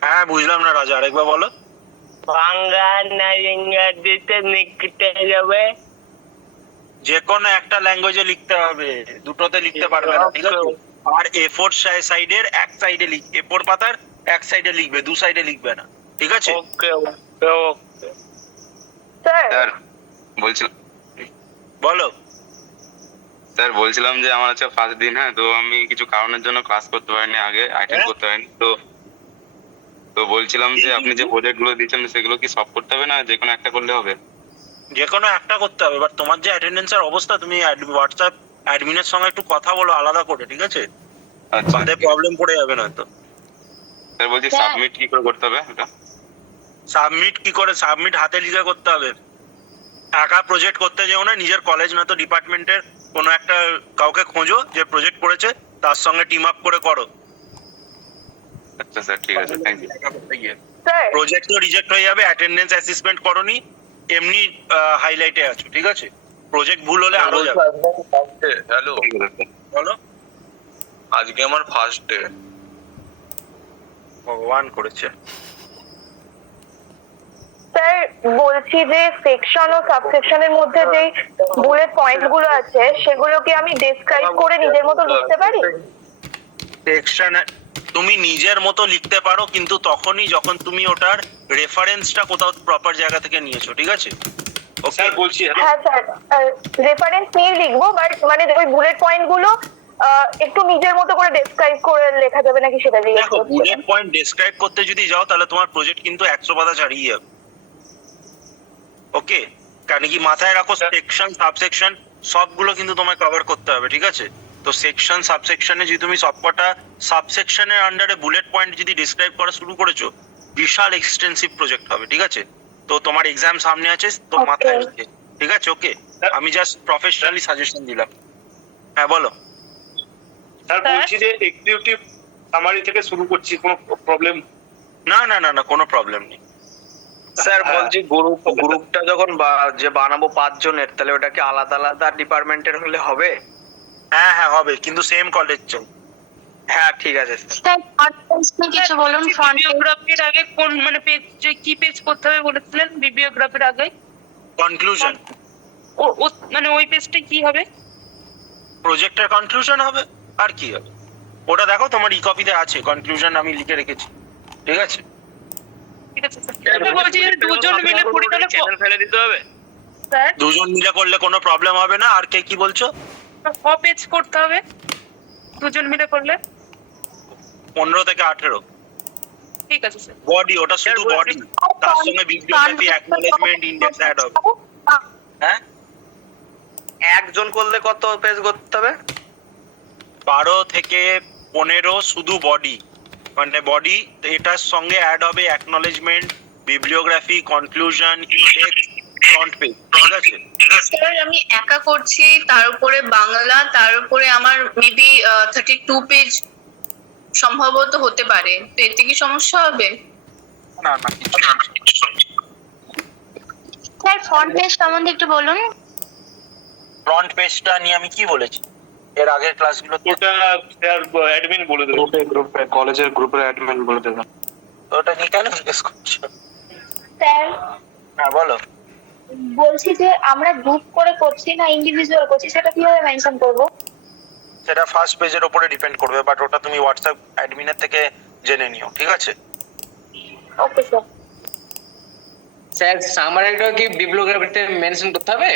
হ্যাঁ বুঝলাম না রাজা, আরেকবার বলো। যে কোনো একটা ল্যাঙ্গুয়েজে লিখতে হবে, দুটোতে লিখতে পারবে না, ঠিক আছে? আর A4 সাইডের এক সাইডে A4 পাতার এক সাইডে লিখবে, দু সাইডে লিখবে না, ঠিক আছে? স্যার বলছিলাম বলো। স্যার বলছিলাম যে আমার হচ্ছে ফার্স্ট দিন, হ্যাঁ, তো আমি কিছু কারণের জন্য ক্লাস করতে পারিনি, আগে অ্যাটেন্ড করতে পারিনি, তো বলছিলাম যে আপনি যে প্রজেক্ট গুলো দিচ্ছেন সেগুলো কি সব করতে হবে না যে কোনো একটা করলে হবে? যে কোনো একটা করতে হবে, বাট তোমার যে অ্যাটেন্ডেন্সের অবস্থা তুমি হোয়াটসঅ্যাপ অ্যাডমিনের সঙ্গে একটু কথা বলো আলাদা করে, ঠিক আছে? বাদে প্রবলেম পড়ে যাবে না তো। স্যার বলছি সাবমিট কি করে করতে হবে এটা? সাবমিট কি করে? সাবমিট হাতে লিখে করতে হবে। একা প্রজেক্ট করতে যেও না, নিজের কলেজ না তো ডিপার্টমেন্টের কোনো একটা কাউকে খোঁজো যে প্রজেক্ট করেছে, তার সঙ্গে টিম আপ করে করো। আচ্ছা স্যার, ঠিক আছে, থ্যাংক ইউ। প্রজেক্ট তো রিজেক্ট হয়ে যাবে, অ্যাটেন্ডেন্স অ্যাসেসমেন্ট করনি, এমনি হাইলাইটে আছো, ঠিক আছে? প্রজেক্ট ভুল হলে আরো যাবে। হ্যালো, বলো। আজকে আমার ফার্স্ট ডে। ভগবান করেছে। স্যার বলছি যে সেকশন ও সাবসেকশনের মধ্যে যে বুলেট পয়েন্ট গুলো আছে সেগুলো কি আমি ডেসক্রাইব করে নিজের মতো লিখতে পারি? সেকশন তুমি নিজের মতো লিখতে পারো, কিন্তু তখনই যখন তুমি ওটার রেফারেন্সটা কোথাও প্রপার জায়গা থেকে নিয়েছো, ঠিক আছে? ওকে, বলছি। হ্যাঁ স্যার, রেফারেন্স নিয়ে লিখবো, বাট মানে ওই বুলেট পয়েন্ট গুলো একটু নিজের মতো করে ডেসক্রাইব করে লেখা যাবে নাকি সেটা জিজ্ঞেস দেখো, করছি। বুলেট পয়েন্ট ডেসক্রাইব করতে যদি যাও তাহলে তোমার প্রজেক্ট কিন্তু 100 পাতা ছাড়িয়ে যাবে। ওকে, কারণ কি মাথায় রাখো, সেকশন সাবসেকশন সবগুলো কিন্তু তোমায় কভার করতে হবে, ঠিক আছে? তো সেকশন সাবসেকশনে যদি তুমি সবকটা সাবসেকশনের আন্ডারে বুলেট পয়েন্ট যদি ডিসক্রাইব করা শুরু করেছো, বিশাল এক্সটেন্সিভ প্রজেক্ট হবে, ঠিক আছে? তো তোমার এক্সাম সামনে আছে, তো মাথায় রেখে, ঠিক আছে? ওকে, আমি জাস্ট প্রফেশনালি সাজেশন দিলাম। হ্যাঁ বলো। স্যার বলছি যে এক্সিকিউটিভ সামারি থেকে শুরু করছি, কোনো প্রবলেম? না না না না, কোনো প্রবলেম নেই। স্যার বলছি গ্রুপটা যখন যে বানাবো 5 জনের, তাহলে ওটা কি আলাদা আলাদা ডিপার্টমেন্টের হলে হবে? হ্যাঁ হ্যাঁ হবে, কিন্তু সেম কলেজ চাই। হ্যাঁ ঠিক আছে স্যার। স্যার ফ্রন্ট পেজ নিয়ে কিছু বলুন। ফ্রন্ট বিবিওগ্রাফির আগে কোন মানে পেজ, কি পেজ করতে হবে বলেছিলেন বিবিওগ্রাফির আগে? কনক্লুশন। ও মানে ওই পেজটা কি হবে? প্রজেক্টের কনক্লুশন হবে, আর কি হবে? ওটা দেখো তোমার ই কপিতে আছে, কনক্লুশন আমি লিখে রেখেছি, ঠিক আছে? ঠিক আছে স্যার। আমি বলছি যে দুজন মিলে করি তাহলে চ্যানেল ফেলে দিতে হবে। স্যার দুজন মিলে করলে কোনো প্রবলেম হবে না। আর কে কি বলছো? ক পেজ করতে হবে দুজন মিলে করলে? 15 থেকে 18। ঠিক আছে স্যার। বডি, ওটা শুধু বডি, তার সঙ্গে বিবলিওগ্রাফি, অ্যাকনলেজমেন্ট, ইন্ডেক্স অ্যাড হবে। হ্যাঁ, একজন করলে কত পেজ করতে হবে? 12 থেকে 15 শুধু বডি, মানে বডি, এটার সঙ্গে অ্যাড হবে acknowledgement, bibliography, conclusion, index, front page, ঠিক আছে? স্যার আমি একা করছি, তার উপরে বাংলা, তার উপরে আমার মেবি 32 পেজ সম্ভবত হতে পারে, তো এতে কি সমস্যা হবে? না না, কিছু না। স্যার ফ্রন্ট পেজ সম্বন্ধে একটু বলুন। ফ্রন্ট পেজটা নিয়ে আমি কি বলেছি এর আগের ক্লাসগুলো? ওটা স্যার অ্যাডমিন বলে দেবে। গ্রুপে কলেজের গ্রুপের অ্যাডমিন বলে দেবে। ওটা নিয়ে কেন জিজ্ঞেস করছো? স্যার হ্যাঁ বলো। বলছি যে আমরা গ্রুপ করে করছি না ইন্ডিভিজুয়াল করছি, সেটা কিভাবে মেনশন করব? সেটা ফার্স্ট পেজের উপরে ডিপেন্ড করবে, বাট ওটা তুমি হোয়াটসঅ্যাপ অ্যাডমিনের থেকে জেনে নিও, ঠিক আছে? ওকে স্যার। স্যার সামারিটা কি বিবলিওগ্রাফিতে মেনশন করতে হবে?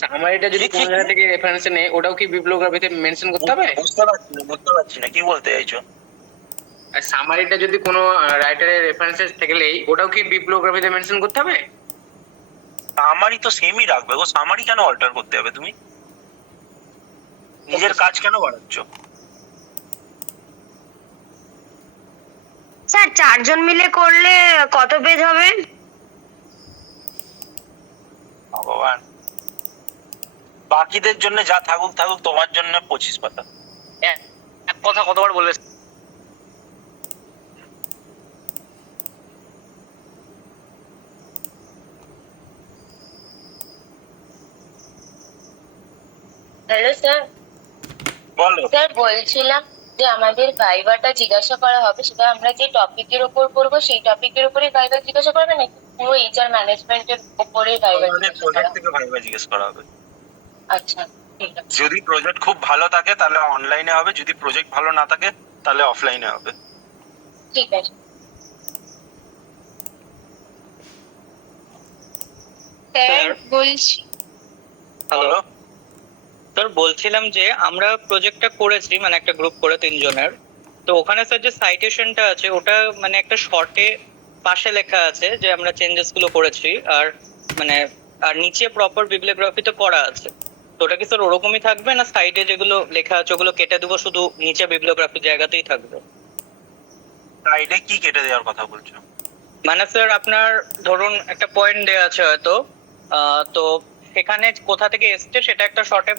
সামারিটা যদি কোন জায়গা থেকে রেফারেন্স নেই, ওটাও কি বিবলিওগ্রাফিতে মেনশন করতে হবে? বুঝতে পারছি না কি বলতে চাইছো। আর সামারিটা যদি কোনো রাইটারের রেফারেন্সেস থাকলেই ওটাও কি বিবলিওগ্রাফিতে মেনশন করতে হবে? সামারি তো সেমই রাখবে গো, সামারি কেন অল্টার করতে হবে? তুমি নিজের কাজ কেন বাড়াচ্ছ? স্যার 4 জন মিলে করলে কত পেজ হবে? ভগবান, বাকিদের জন্য যা থাকুক থাকুক, তোমার জন্য 25 পাতা। এক কথা কতবার বলবে? Hello sir. বলো। স্যার বলছিলাম যে আমাদের ভাইভাটা জিজ্ঞাসা করা হবে, সেটা আমরা যে টপিকের উপর করবো সেই টপিকের উপরে ভাইভা জিজ্ঞাসা করবে নাকি পুরো এইচআর ম্যানেজমেন্টের উপরে ভাইভা জিজ্ঞাসা করা প্রজেক্ট হবে? থেকে ভাইবা জিজ্ঞেস করা হবে। আচ্ছা ঠিক আছে। যদি প্রজেক্ট খুব ভালো থাকে তাহলে অনলাইনে হবে, যদি প্রজেক্ট ভালো না থাকে তাহলে অফলাইনে হবে। ঠিক আছে স্যার বলছি। হ্যালো স্যার বলছিলাম যে আমরা প্রজেক্টটা করেছি মানে একটা গ্রুপ করে 3 জনের, তো ওখানে স্যার যে সাইটেশনটা আছে ওটা মানে একটা শর্টে পাশে লেখা আছে যে আমরা চেঞ্জেস গুলো করেছি, আর মানে আর নিচে প্রপার বিবলিওগ্রাফিতে করা আছে। তো ওটা কি স্যার ওরকমই থাকবে, না সাইডে যেগুলো লেখা আছে ওগুলো কেটে দেবো, শুধু নিচে বিবলিওগ্রাফি জায়গাতেই থাকবে? সাইডে কি কেটে দেওয়ার কথা বলছো? মানে স্যার আপনার ধরুন একটা পয়েন্ট দেওয়া আছে হয়তো, তো সেখানে কোথা থেকে এসছে সেটা একটা শর্টে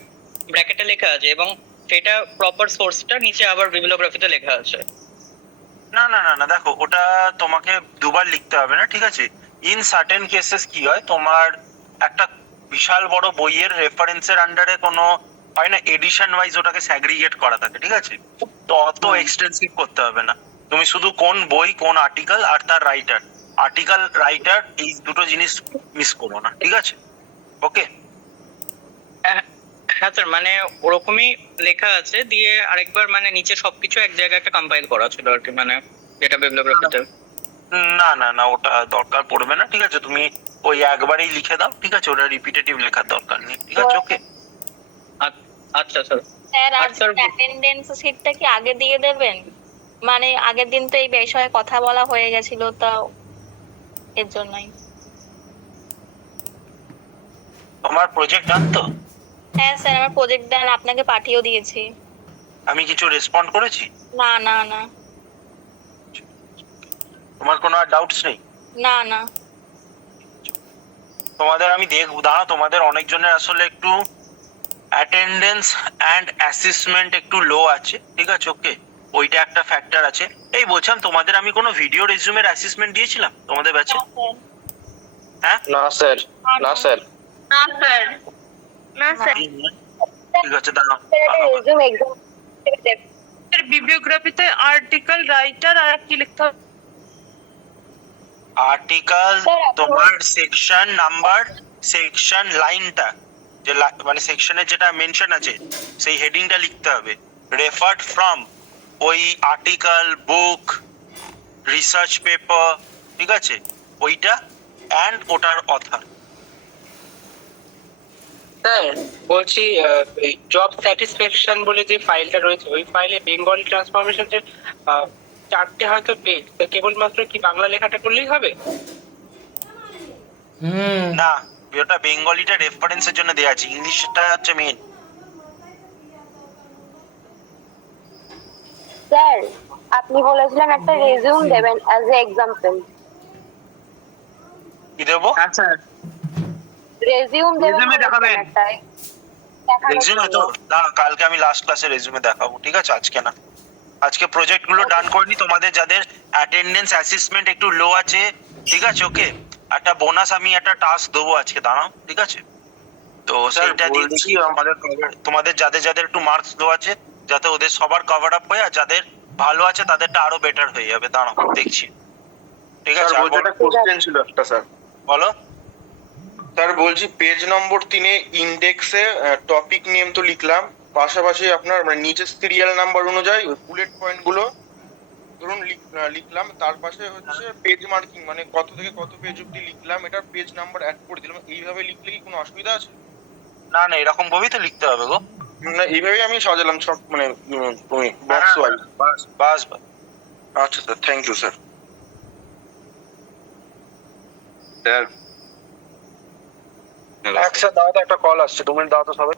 ব্র্যাকেটে লেখা আছে, এবং সেটা প্রপার সোর্সটা নিচে আবার বিবলিওগ্রাফিতে লেখা আছে। না না না না, দেখো ওটা তোমাকে দুবার লিখতে হবে না, ঠিক আছে? ইন সার্টেন কেসেস কি হয়, তোমার একটা বিশাল বড় বইয়ের রেফারেন্সের আন্ডারে কোনো হয় না এডিশন ওয়াইজ ওটাকে স্যাগ্রিগেট করা থাকে, ঠিক আছে? তো অত এক্সটেন্সিভ করতে হবে না, তুমি শুধু কোন বই, কোন আর্টিকেল আর তার রাইটার, আর্টিকেল রাইটার, এই দুটো জিনিস মিস করো না, ঠিক আছে? ওকে। হ্যাঁ স্যার, মানে ওরকমই লেখা আছে, দিয়ে আরেকবার মানে নিচে সবকিছু এক জায়গায় একটা কম্পাইল করা ছিল আর কি, মানে যেটা বিবলিওগ্রাফিতে। না না না, ওটা দরকার পড়বে না, ঠিক আছে? তুমি ওই একবারেই লিখে দাও, ঠিক আছে? ওটা রিপিটেটিভ লেখার দরকার নেই, ঠিক আছে? ওকে। আচ্ছা স্যার। স্যার আর অ্যাটেনডেন্স শিটটা কি আগে দিয়ে দেবেন? মানে আগের দিন তো এই বিষয়ে কথা বলা হয়ে গেছিল, তাও এর জন্যই। তোমার প্রজেক্ট ডান তো? হ্যাঁ স্যার, আমার প্রজেক্ট ডান, আপনাকে পাঠিয়েও দিয়েছি। আমি কিছু রেসপন্ড করেছি? না না না তোমার কোনো আর ডাউটস নেই? না না তোমাদের আমি দাঁড়াও, তোমাদের অনেকজনের আসলে একটু অ্যাটেন্ডেন্স অ্যান্ড অ্যাসেসমেন্ট একটু লো আছে, ঠিক আছে? ওকে, ওইটা একটা ফ্যাক্টর আছে। এই বলছিলাম তোমাদের আমি কোনো ভিডিও রেজিউমের অ্যাসেসমেন্ট দিয়েছিলাম তোমাদের ব্যাচে? হ্যাঁ না স্যার, না স্যার। না স্যার, না স্যার। ঠিক আছে দাঁড়াও। রেজিউম এক্সাম বিbliography-তে আর্টিকেল রাইটার আর কি লিখতে হবে? আর্টিকেল তোমার সেকশন নাম্বার, সেকশন লাইনটা যে মানে সেকশনের যেটা মেনশন আছে সেই হেডিংটা লিখতে হবে। রেফার্ড ফ্রম ওই আর্টিকেল, বুক, রিসার্চ পেপার, ঠিক আছে ওইটা, অ্যান্ড ওটার অথর। স্যার বলছি জব স্যাটিসফ্যাকশন বলে যে ফাইলটা রয়েছে ওই ফাইলে বেঙ্গলি ট্রান্সফরমেশনের 4টে হয়তো পেজ, তো কেবলমাত্র কি বাংলা লেখাটা করলেই হবে? না, ওটা বেঙ্গলিটা রেফারেন্সের জন্য দেওয়া আছে, ইংলিশটা হচ্ছে মেন। স্যার আপনি বলেছিলেন একটা রেজিউম দেবেন অ্যাজ এ এক্সাম্পল। কি দেবো? হ্যাঁ স্যার। রেজিউম দেবেন একটা দেখানোর রেজিউমে তো জন্য। না, কালকে আমি লাস্ট ক্লাসে রেজিউমে দেখাবো, ঠিক আছে আজকে না। আজকে প্রজেক্ট গুলো ডান করে নি, তোমাদের যাদের অ্যাটেন্ডেন্স অ্যাসেসমেন্ট একটু লো আছে, ঠিক আছে ওকে, একটা বোনাস আমি একটা টাস্ক দেবো আজকে, দাঁড়াও ঠিক আছে। তো সেটা দিচ্ছি আমাদের তোমাদের যাদের যাদের একটু মার্কস লো আছে, যাতে ওদের সবার কভার আপ হয়, আর যাদের ভালো আছে তাদেরটা আরো বেটার হয়ে যাবে, দাঁড়াও দেখছি, ঠিক আছে। স্যার বলছি একটা কোশ্চেন ছিল একটা স্যার। বলো। স্যার বলছি পেজ নম্বর 3-এ ইন্ডেক্সে টপিক নেম তো লিখলাম, পাশাপাশি আপনার মানে নিচের সিরিয়াল নাম্বার অনুযায়ী বুলেট পয়েন্ট গুলো ধরুন লিখলাম, তার পাশে হচ্ছে পেজ মার্কিং মানে কত থেকে কত পেজ অব্দি লিখলাম, এটা পেজ নাম্বার অ্যাড করে দিলাম। এইভাবে লিখলে কি কোনো অসুবিধা আছে? না না, এরকম ভাবেই তো লিখতে হবে গো। না এইভাবেই আমি সাজালাম সব মানে বক্স ওয়াইজ। বাস বাস বাস। আচ্ছা sir, thank you sir. Sir একসাথে দাও তো, একটা কল আসছে, 2 মিনিট দাও তো সবাই।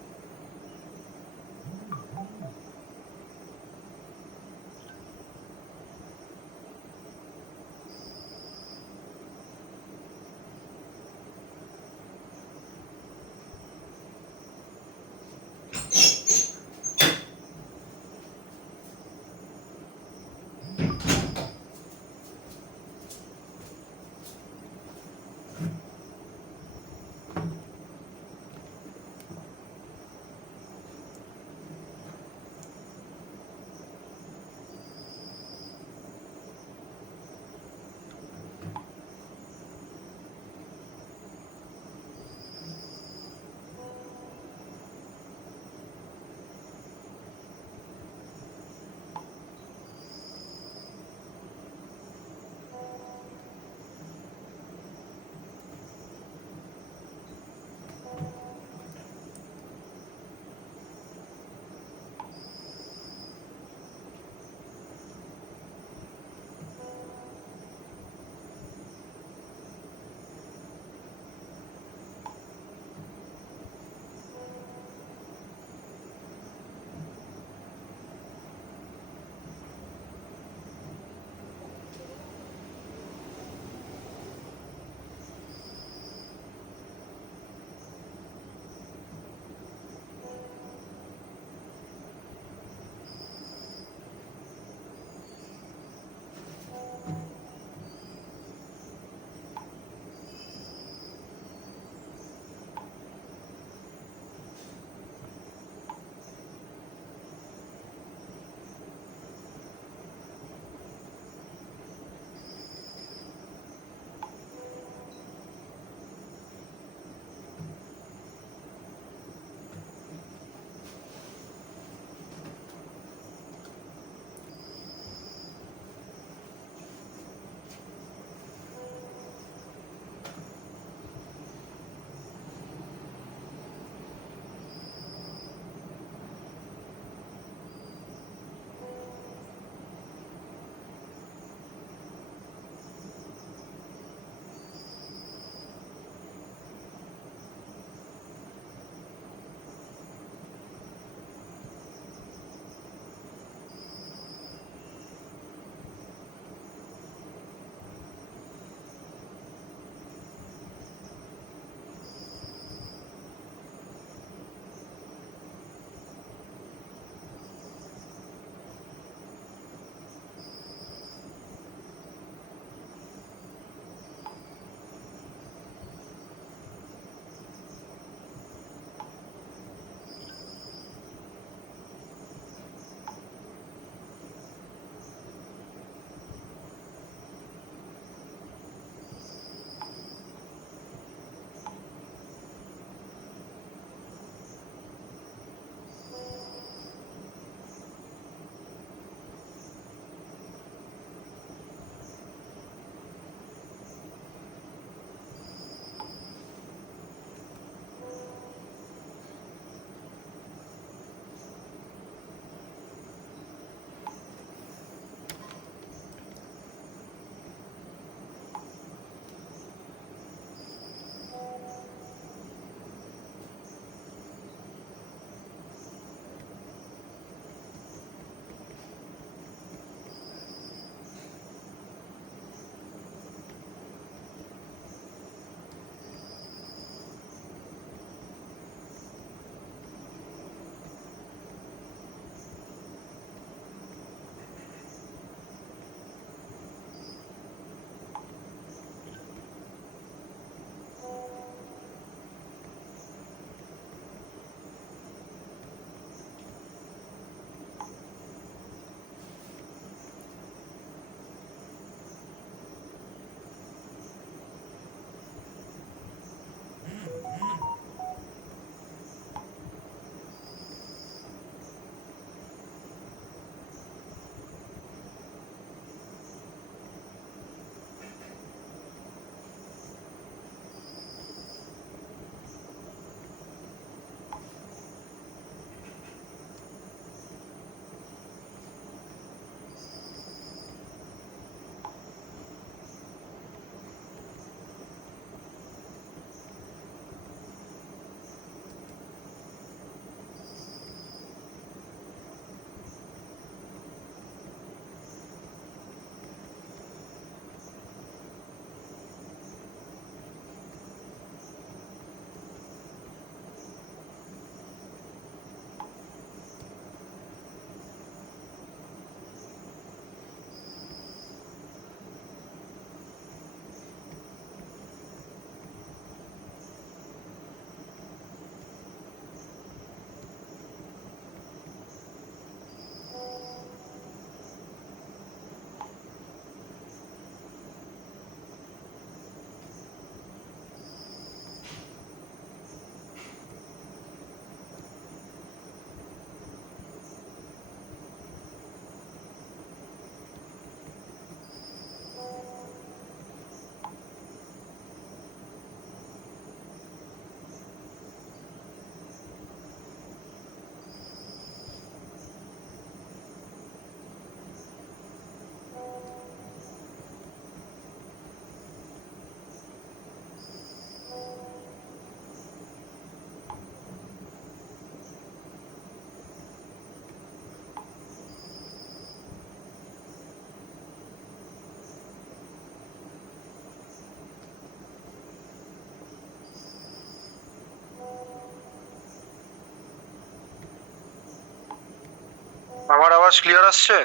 আমার আওয়াজ ক্লিয়ার আসছে?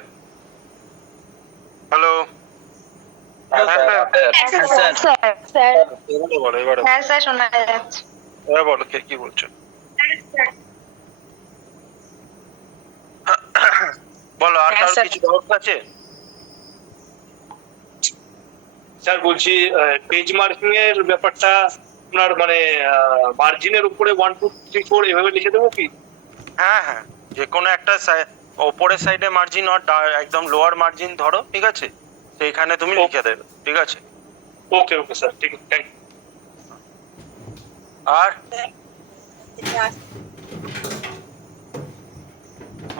হ্যালো? এবারে বলো, এবারে হ্যাঁ স্যার শোনা যাচ্ছে। এবারে বলো কে কি বলছো? বলো, আর কারো কিছু ডাউট আছে? স্যার বলছি পেজ মার্কিং এর ব্যাপারটা আপনার মানে মার্জিনের উপরে 1 2 3 4 এভাবে লিখে দেবো কি? হ্যাঁ হ্যাঁ, যে কোনো একটা ওপরের সাইডে মার্জিন আর একদম লোয়ার মার্জিন ধরো, ঠিক আছে, সেইখানে তুমি লিখে দেবে, ঠিক আছে? ওকে ওকে স্যার, ঠিক আছে, থ্যাংক ইউ। আর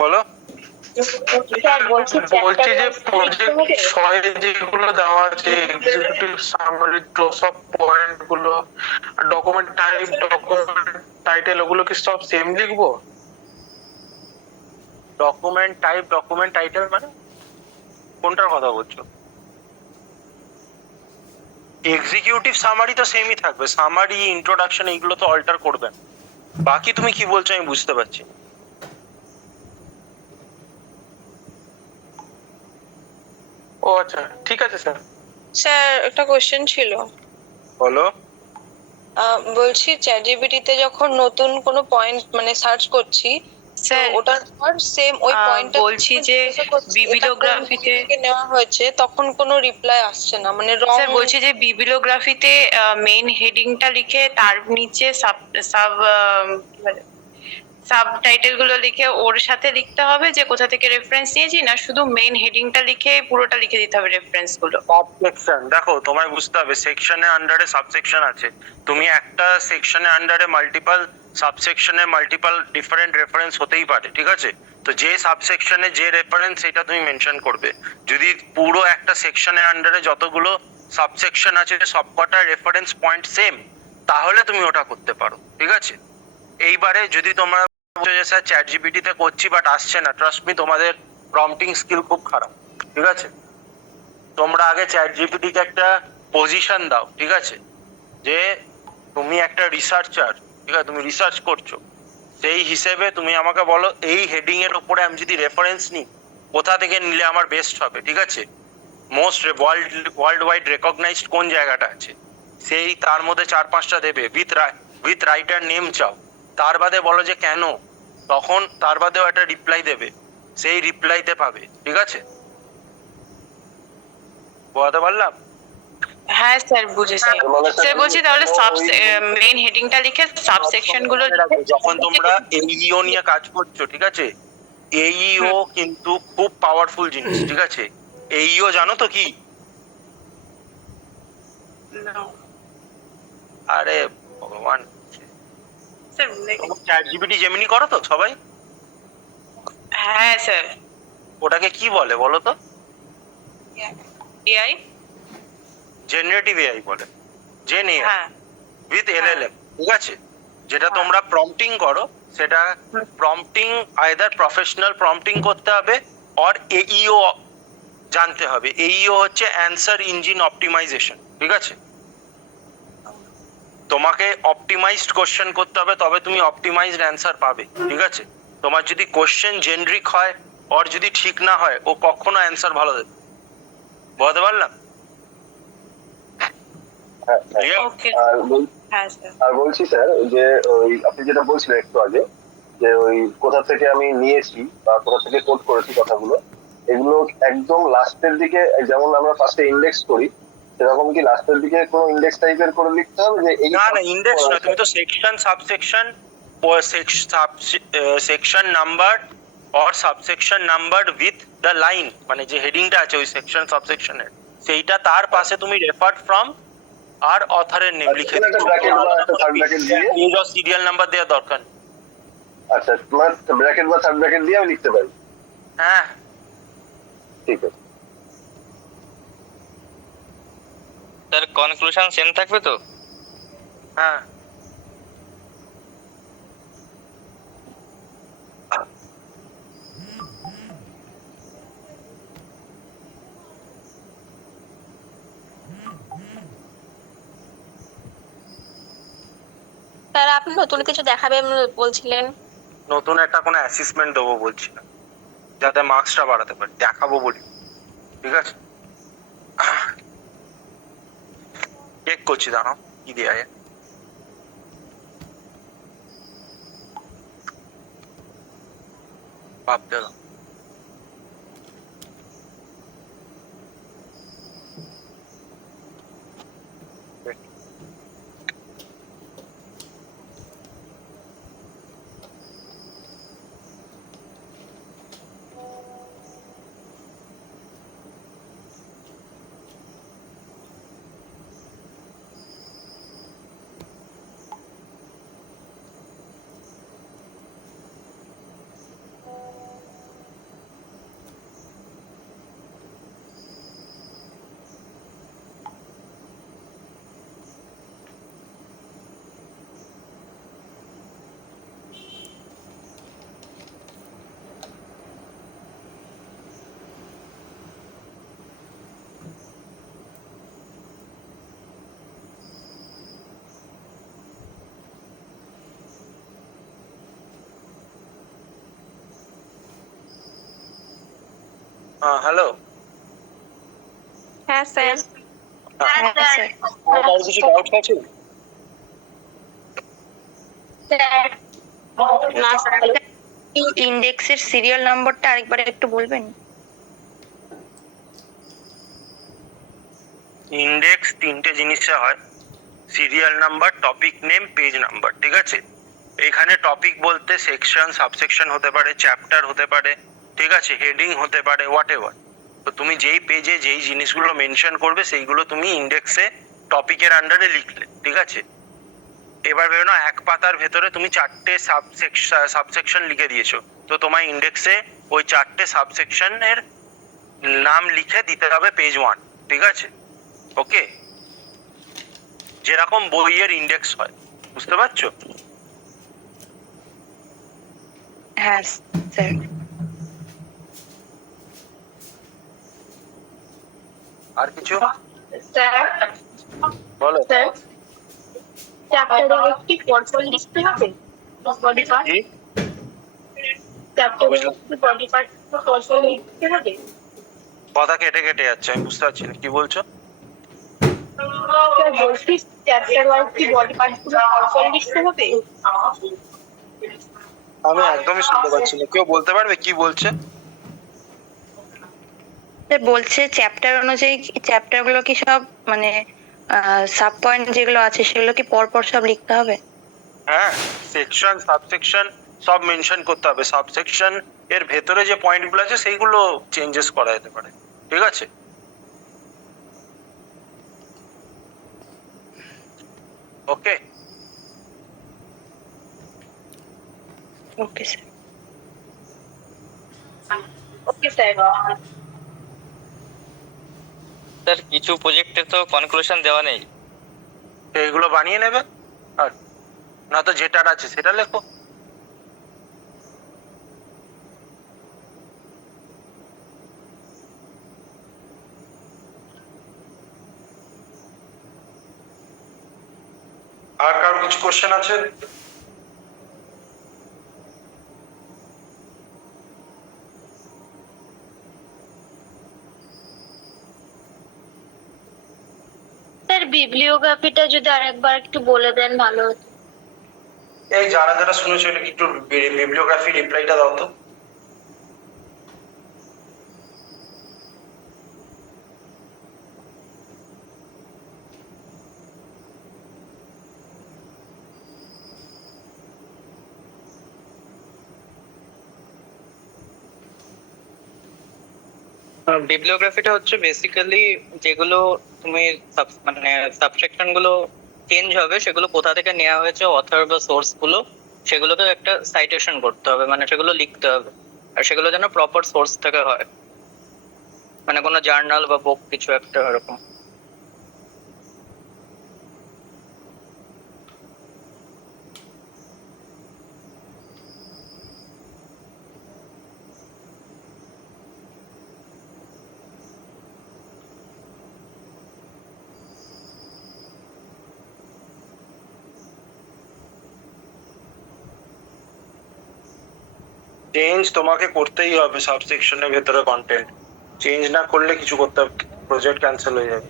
বলো। বলছি যে প্রজেক্ট 6 যেগুলো দেওয়া আছে, এক্সিকিউটিভ সামারি, সব পয়েন্ট গুলো, ডকুমেন্ট টাইপ, ডকুমেন্ট টাইটেল, ওগুলো কি সব সেম লিখবো? ডকুমেন্ট টাইপ, ডকুমেন্ট টাইটেল মানে কোনটার কথা বলছো? এক্সিকিউটিভ সামারি তো সেমই থাকবে, সামারি, ইন্ট্রোডাকশন এইগুলো তো অল্টার করবে। বাকি তুমি কি বলছো আমি বুঝতে পারছি। ও আচ্ছা, ঠিক আছে স্যার। স্যার একটা কোশ্চেন ছিল। বলো। বলছি চ্যাটজিপিটি তে যখন নতুন কোনো পয়েন্ট মানে সার্চ করছি, স্যার ওটার পর সেম ওই পয়েন্টটা বলছি যে বিবিলিওগ্রাফিতে নেওয়া হয়েছে, তখন কোনো রিপ্লাই আসছে না, মানে রং। স্যার বলছি যে বিবিলিওগ্রাফিতে মেইন হেডিংটা লিখে তার নিচে সাবটাইটেল গুলো লিখে ওর সাথে লিখতে হবে যে কোথা থেকে রেফারেন্স নিয়েছি, না শুধু মেইন হেডিংটা লিখে পুরোটা লিখে দিতে হবে রেফারেন্স গুলো? সাবসেকশন দেখো, তোমায় বুঝতে হবে সেকশনের আন্ডারে সাবসেকশন আছে। তুমি একটা সেকশনের আন্ডারে মাল্টিপল সাবসেকশনে মাল্টিপল ডিফারেন্ট রেফারেন্স হতেই পারে, ঠিক আছে? তো যে সাবসেকশনে যে রেফারেন্স সেটা তুমি মেনশন করবে। যদি পুরো একটা সেকশনের আন্ডারে যতগুলো সাবসেকশন আছে সবকটা রেফারেন্স পয়েন্ট সেম, তাহলে তুমি ওটা করতে পারো, ঠিক আছে? এইবারে যদি তোমরা স্যার চ্যাটজিপিটি তে করছি বাট আসছে না, ট্রাস্ট মি তোমাদের প্রম্পটিং স্কিল খুব খারাপ, ঠিক আছে? তোমরা আগে চ্যাটজিপিটি কে একটা পজিশন দাও, ঠিক আছে, যে তুমি একটা রিসার্চার, ঠিক আছে, তুমি রিসার্চ করছো, সেই হিসেবে তুমি আমাকে বলো এই হেডিং এর উপরে আমি যদি রেফারেন্স নিই কোথা থেকে নিলে আমার বেস্ট হবে, ঠিক আছে? মোস্ট ওয়ার্ল্ড ওয়াইড রেকগনাইজড কোন জায়গাটা আছে, সেই তার মধ্যে 4-5টা দেবে, উইথ রাইটার নেম চাও, তার বাদে বলো যে কেন, তখন তার বাদেও একটা রিপ্লাই দেবে, সেই রিপ্লাইতে পাবে, ঠিক আছে? বলতে পারলাম? হ্যাঁ স্যার বুঝেছি। স্যার বলছি তাহলে মেইন হেডিংটা লিখে সাবসেকশন গুলো যখন তোমরা এইইও নিয়ে কাজ করছো, ঠিক আছে, এইইও কিন্তু খুব পাওয়ারফুল জিনিস, ঠিক আছে? এইইও জানো তো কি? আরে ভগবান, চ্যাটজিপিটি জেমিনি করো তো সবাই? হ্যাঁ স্যার। ওটাকে কি বলে বলো তো? এআই, জেনারেটিভ এআই বলে, জেন এআই হ্যাঁ, উইথ এলএলএম, ঠিক আছে? যেটা তোমরা প্রম্পটিং করো, সেটা প্রম্পটিং আইদার প্রফেশনাল প্রম্পটিং করতে হবে অর এইইও জানতে হবে। এইইও হচ্ছে অ্যানসার ইঞ্জিন অপটিমাইজেশন, ঠিক আছে? তোমাকে অপটিমাইজড কোশ্চেন করতে হবে, তবে তুমি অপটিমাইজড অ্যানসার পাবে, ঠিক আছে? তোমার যদি কোশ্চেন জেনারিক হয় আর যদি ঠিক না হয়, ও কখনো অ্যানসার ভালো দেবে। বলতে পারলাম? আর বলছি স্যার যে ওই আপনি যেটা বলছিলেন একটু আগে, যে ওই কোথা থেকে আমি নিয়েছি বা কোথা থেকে কোড করেছি কথাগুলো, এগুলো একদম লাস্টের দিকে, যেমন আমরা ফার্স্টে ইন্ডেক্স করি সেরকম কি লাস্টের দিকে কোনো ইন্ডেক্স টাইপের করে লিখতে হবে? যে এই না না, ইন্ডেক্স নয়, তুমি তো section, subsection, section number or subsection number with the line, মানে যে হেডিংটা আছে ওই সেকশন সাবসেকশনের, সেইটা তার পাশে তুমি রেফার্ড ফ্রম আর অথরের নেম লিখে দিও। পেজ অর সিরিয়াল নাম্বার দেওয়ার দরকার নেই। আচ্ছা, মানে ব্র্যাকেট বা সাব ব্র্যাকেট দিয়ে আমি লিখতে পারি? হ্যাঁ ঠিক আছে স্যার। কনক্লুশন সেম থাকবে তো? হ্যাঁ। স্যার আপনি নতুন কিছু দেখাবেন বলছিলেন? নতুন একটা কোনো অ্যাসেসমেন্ট দেবো বলছিলাম। যাতে মার্কসটা বাড়াতে পারি, দেখাবো বলি, ঠিক আছে? চেক করছি, দাঁড়াও কি দেয়া যায়। ভাবতে দাও। হ্যালো, হ্যাঁ স্যার। কারোর কিছু ডাউট আছে? ইন্ডেক্সের সিরিয়াল নাম্বারটা আরেকবার একটু বলবেন? ইন্ডেক্স তিনটে জিনিসে হয়, serial number, topic name, page number, ঠিক আছে? এখানে টপিক বলতে সেকশন, সাবসেকশন হতে পারে, চ্যাপ্টার হতে পারে, ঠিক আছে, হেডিং হতে পারে, হোয়াট এভার। তো তুমি যেই পেজে যেই জিনিসগুলো মেনশন করবে সেইগুলো তুমি ইন্ডেক্সে টপিকের আন্ডারে লিখলে, ঠিক আছে? এবার ভেবে নাও এক পাতার ভেতরে তুমি 4টে সাবসেকশন লিখে দিয়েছো, তো তোমার ইন্ডেক্সে ওই 4টে সাবসেকশনের নাম লিখে দিতে হবে পেজ 1, ঠিক আছে? ওকে, যেরকম বইয়ের ইন্ডেক্স হয়, বুঝতে পারছো? হ্যাঁ স্যার। আর কিছু স্যার বলো। স্যার চ্যাপ্টারে একটি পরপর লিখতে হবে বডি পার্ট, কি চ্যাপ্টারে একটি বডি পার্ট পরপর লিখতে হবে। কথা কেটে কেটে যাচ্ছে, আমি বুঝতে পারছি না কি বলছো। স্যার বলছি চ্যাপ্টার ওয়াইজ কি বডি পার্ট গুলো পরপর লিখতে হবে? আমি একদমই শুনতে পাচ্ছি না, কেউ বলতে পারবে কি বলছে? বলছে চ্যাপ্টার অনুযায়ী চ্যাপ্টারগুলো কি সব মানে সাব পয়েন্ট যেগুলো আছে সেগুলো কি পরপর সব লিখতে হবে? হ্যাঁ, সেকশন, সাবসেকশন সব মেনশন করতে হবে। সাবসেকশন এর ভেতরে যে পয়েন্টগুলো আছে সেইগুলো চেঞ্জেস করা যেতে পারে, ঠিক আছে? Okay okay sir. Okay sir. Sir কিছু প্রজেক্টে তো কনক্লুশন দেওয়া নেই, এইগুলো বানিয়ে নেবে, আর না তো যেটা আছে সেটা লেখো। আর কারো কিছু কোশ্চেন আছে? স্যার বিবলিওগ্রাফিটা যদি আরেকবার একটু বলে দেন ভালো হতো। এই যারা যারা শুনেছো এটা একটু বিবলিওগ্রাফি রিপ্লাইটা দাও তো। বিবলিওগ্রাফিটা হচ্ছে বেসিক্যালি যেগুলো তুমি মানে সাবসেকশন গুলো চেঞ্জ হবে সেগুলো কোথা থেকে নেওয়া হয়েছে, অথর বা সোর্স গুলো, সেগুলোকে একটা সাইটেশন করতে হবে, মানে সেগুলো লিখতে হবে, আর সেগুলো যেন প্রপার সোর্স থেকে হয়, মানে কোনো জার্নাল বা বুক কিছু একটা এরকম। চেঞ্জ তোমাকে করতেই হবে সাবসেকশনের ভেতরে কন্টেন্ট চেঞ্জ না করলে কিছু করতে হবে প্রজেক্ট ক্যান্সেল হয়ে যাবে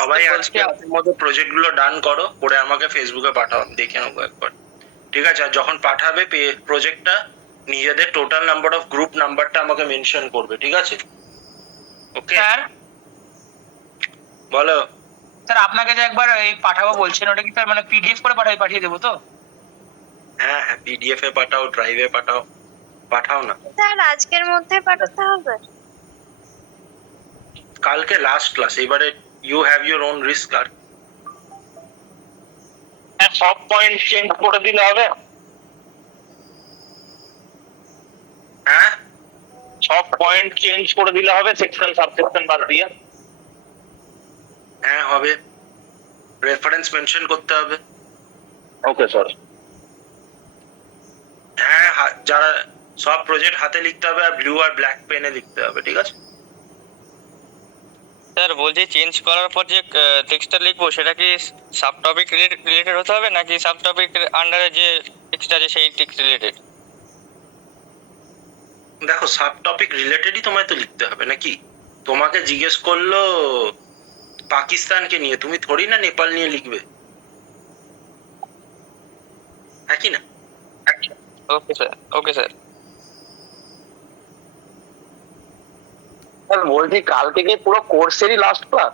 সবাই আজকে রাতের মধ্যে প্রজেক্ট গুলো ডান করো করে আমাকে ফেসবুকে পাঠাও দেখে নেবো একবার ঠিক আছে আর যখন পাঠাবে প্রজেক্টটা নিজেদের টোটাল নাম্বার অফ গ্রুপ নাম্বারটা আমাকে মেনশন করবে ঠিক আছে ওকে স্যার বলো স্যার আপনাকে যে একবার এই পাঠাবো বলছেন ওটা কি স্যার মানে পিডিএফ করে পাঠিয়ে দেবো তো? হ্যাঁ হ্যাঁ পিডিএফ এ পাঠাও ড্রাইভে পাঠাও পাঠাও না স্যার আজকের মধ্যে পাঠাতে হবে? কালকে লাস্ট ক্লাস এবারে you have your own risk আর সব পয়েন্ট চেঞ্জ করে দিলে হবে? হ্যাঁ সব পয়েন্ট চেঞ্জ করে দিলে হবে সেকশন সাবসেকশন বাদ দিয়ে? হ্যাঁ হবে রেফারেন্স মেনশন করতে হবে ওকে স্যার হ্যাঁ যারা সব প্রজেক্ট হাতে লিখতে হবে আর ব্লু আর ব্ল্যাক পেনে লিখতে হবে ঠিক আছে স্যার বলছি চেঞ্জ করার পর যে টেক্সটটা লিখবো সেটা কি সাব টপিক রিলেটেড হতে হবে নাকি সাব টপিক আন্ডারে যে টেক্সট আছে সেই টেক্সট রিলেটেড? দেখো সাব টপিক রিলেটেডই তোমায় তো লিখতে হবে নাকি তোমাকে জিজ্ঞেস করলো পাকিস্তানকে নিয়ে তুমি থোড়ি না নেপাল নিয়ে লিখবে হ্যাঁ কি না ওকে স্যার ওকে স্যার স্যার বলছি কাল থেকে পুরো কোর্সেরই লাস্ট ক্লাস?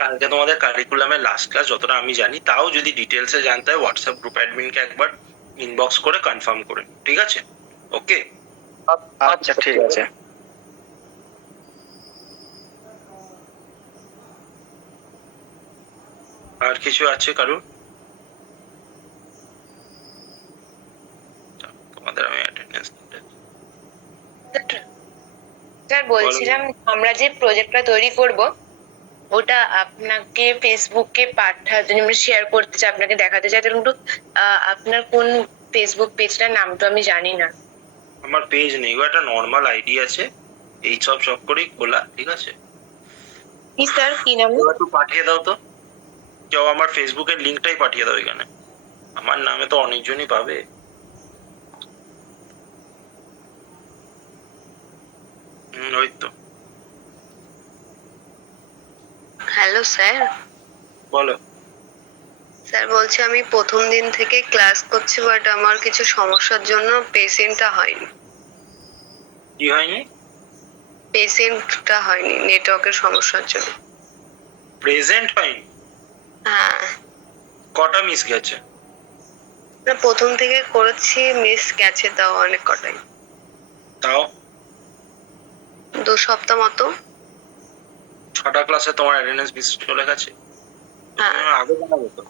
কালকে তোমাদের কারিকুলামের লাস্ট ক্লাস যতটা আমি জানি তাও যদি ডিটেলসে জানতে হয় হোয়াটসঅ্যাপ গ্রুপ অ্যাডমিনকে একবার ইনবক্স করে কনফার্ম করে ঠিক আছে ওকে আচ্ছা ঠিক আছে আর কিছু আছে কারণ তোমাদের আমি অ্যাটেন্ডেন্স স্যার বলছিলাম আমরা যে প্রজেক্টটা তৈরি করব ওটা আপনাকে ফেসবুকে পাঠাতে আমরা শেয়ার করতে চাই আপনাকে দেখাতে চাই কিন্তু আপনার কোন ফেসবুক পেজটার নাম তো আমি জানি না আমার পেজ নেই একটা নরমাল আইডি আছে এই সব করেই খোলা ঠিক আছে কি স্যার কি নাম একটু পাঠিয়ে দাও তো কেউ আমার ফেসবুকের লিংকটাই পাঠিয়ে দাও এখানে আমার নামে তো অনেকজনই পাবে ওই তো হ্যালো স্যার বলো স্যার বলছি আমি প্রথম দিন থেকে ক্লাস করছি বাট আমার কিছু সমস্যার জন্য পেশেন্টটা হয়নি কি হয়নি পেশেন্টটা হয়নি নেটওয়ার্কের সমস্যার জন্য প্রেজেন্ট হয়নি হ্যাঁ কটা মিস গেছে না প্রথম থেকে করেছি মিস গেছে তাও অনেক কটাই তাও 2 সপ্তাহ মতো 6টা ক্লাসে তোমার অ্যাটেন্ডেন্স মিস চলে গেছে আগে জানাবো তো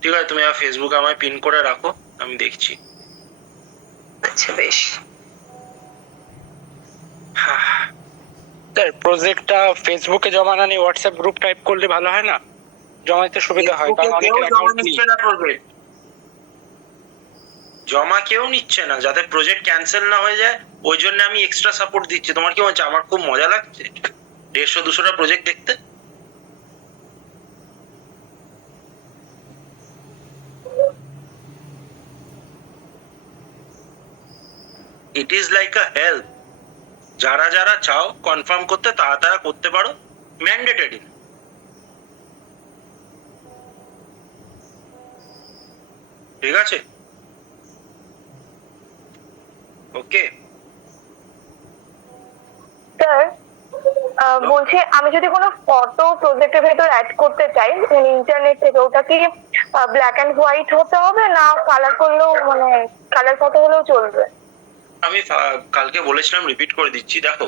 ঠিক আছে তুমি ফেসবুকে আমায় পিন করে রাখো আমি দেখছি আচ্ছা বেশ স্যার প্রজেক্টটা ফেসবুকে জমা না নিয়ে হোয়াটসঅ্যাপ গ্রুপ টাইপ করলে ভালো হয় না জমা দিতে সুবিধা হয় কারণ অনেকের অ্যাকাউন্ট নেই জমা কেউ নিচ্ছে না যাতে প্রজেক্ট ক্যান্সেল না হয়ে যায় ওই জন্য আমি এক্সট্রা সাপোর্ট দিচ্ছি তোমার কি হচ্ছে আমার খুব মজা লাগছে 150-200টা প্রজেক্ট দেখতে it is like a help যারা যারা চাও কনফার্ম করতে তারা করতে পারো ম্যান্ডেটরি ঠিক আছে ওকে স্যার বলছি আমি যদি কোনো ফটো প্রজেক্টের ভেতর অ্যাড করতে চাই ইন্টারনেট থেকে ওটা কি ব্ল্যাক এন্ড হোয়াইট হতে হবে না কালার করলেও মানে কালার ফটো হলেও চলবে আমি কালকে বলেছিলাম রিপিট করে দিচ্ছি দেখো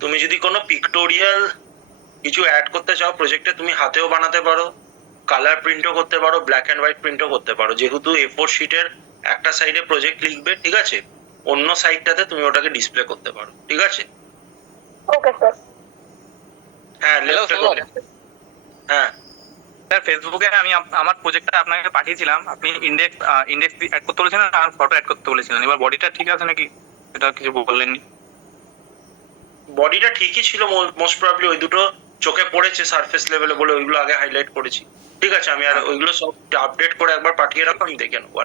তুমি যদি কোনো পিক্টোরিয়াল কিছু অ্যাড করতে চাও প্রজেক্টে তুমি হাতেও বানাতে পারো কালার প্রিন্টও করতে পারো ব্ল্যাক এন্ড হোয়াইট প্রিন্টও করতে পারো যেহেতু A4 শিটের একটা সাইডে প্রজেক্ট লিখবে ঠিক আছে অন্য সাইডটাতে তুমি ওটাকে ডিসপ্লে করতে পারো ঠিক আছে ওকে স্যার হ্যাঁ হ্যাঁ স্যার ফেসবুকে আমি আমার প্রজেক্টটা আপনাকে পাঠিয়েছিলাম, আপনি ইন্ডেক্স অ্যাড করতে বলেছিলেন আর ফটো অ্যাড করতে বলেছিলেন। এবার বডিটা ঠিক আছে নাকি এটা কিছু বললেননি। বডিটা ঠিকই ছিল, মোস্ট প্রবাবলি ওই দুটো চোখে পড়েছে সারফেস লেভেলে বলে ওইগুলো আগে হাইলাইট করেছি। ঠিক আছে, আমি আর ওইগুলো সব আপডেট করে একবার পাঠিয়ে রাখো, আমি দেখে নেবো।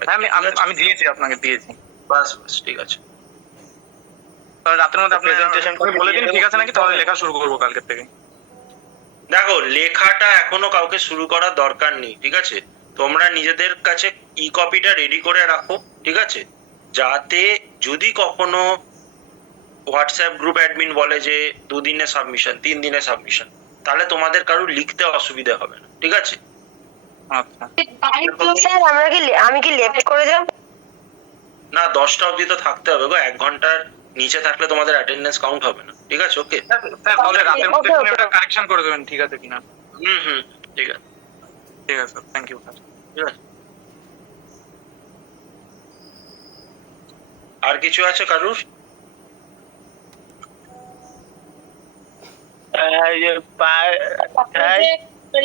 আমি দিয়েছি, আপনাকে দিয়েছি। বাস ঠিক আছে, রাতের মধ্যে আপনি প্রেজেন্টেশন বলে দিন ঠিক আছে নাকি, তাহলে লেখা শুরু করবো কালকে থেকে। দেখো লেখাটা এখনো কাউকে শুরু করার দরকার নেই, ঠিক আছে? তোমরা নিজেদের কাছে ই কপিটা রেডি করে রাখো, ঠিক আছে? যাতে যদি কখনো হোয়াটসঅ্যাপ গ্রুপ অ্যাডমিন বলে যে 2 দিনে সাবমিশন 3 দিনে সাবমিশন, তাহলে তোমাদের কারোর লিখতে অসুবিধা হবে না, ঠিক আছে? আচ্ছা স্যার আমি কি লেট করে যাব? না, 10টা অবধি তো থাকতে হবে গো, 1 ঘন্টার নিচে থাকলে তোমাদের অ্যাটেন্ডেন্স কাউন্ট হবে না, ঠিক আছে? ওকে স্যার, তাহলে রাতের মধ্যে আপনি ওটা কারেকশন করে দেবেন ঠিক আছে কিনা? হুম ঠিক আছে, ঠিক আছে স্যার, থ্যাংক ইউ স্যার। ঠিক আছে। আর কিছু আছে কারুর?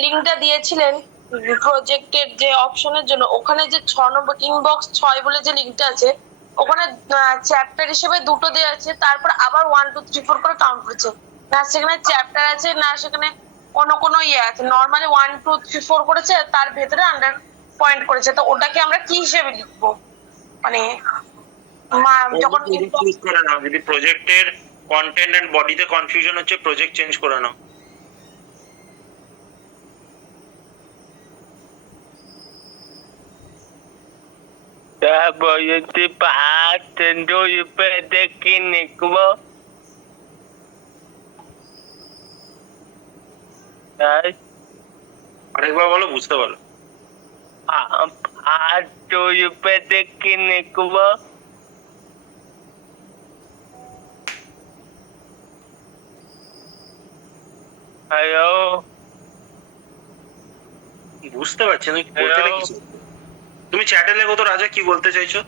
লিঙ্কটা দিয়েছিলেন প্রজেক্টের যে অপশনের জন্য, ওখানে যে 6 নম্বর ইনবক্স 6 বলে যে লিঙ্কটা আছে, ওখানে চ্যাপ্টার হিসেবে দুটো দেওয়া আছে, তারপর আবার 1 2 3 4 করে কাউন্ট করছে না, সেখানে চ্যাপ্টার আছে না, সেখানে কোনো ইয়ে আছে। নর্মালি 1 2 3 4 করেছে, তার ভেতরে আন্ডার পয়েন্ট করেছে, তো ওটাকে আমরা কি হিসেবে লিখবো? মানে যখন যদি প্রজেক্টের কন্টেন্ট এন্ড বডিতে কনফিউশন হচ্ছে, প্রজেক্ট চেঞ্জ করে নাও। আরেকবার বলো, বুঝতে পারো। হ্যালো, বুঝতে পারছি না কি বলতে চাইছো। তুমি চ্যাটে লেখো তো রাজা, কি বলতে চাইছো?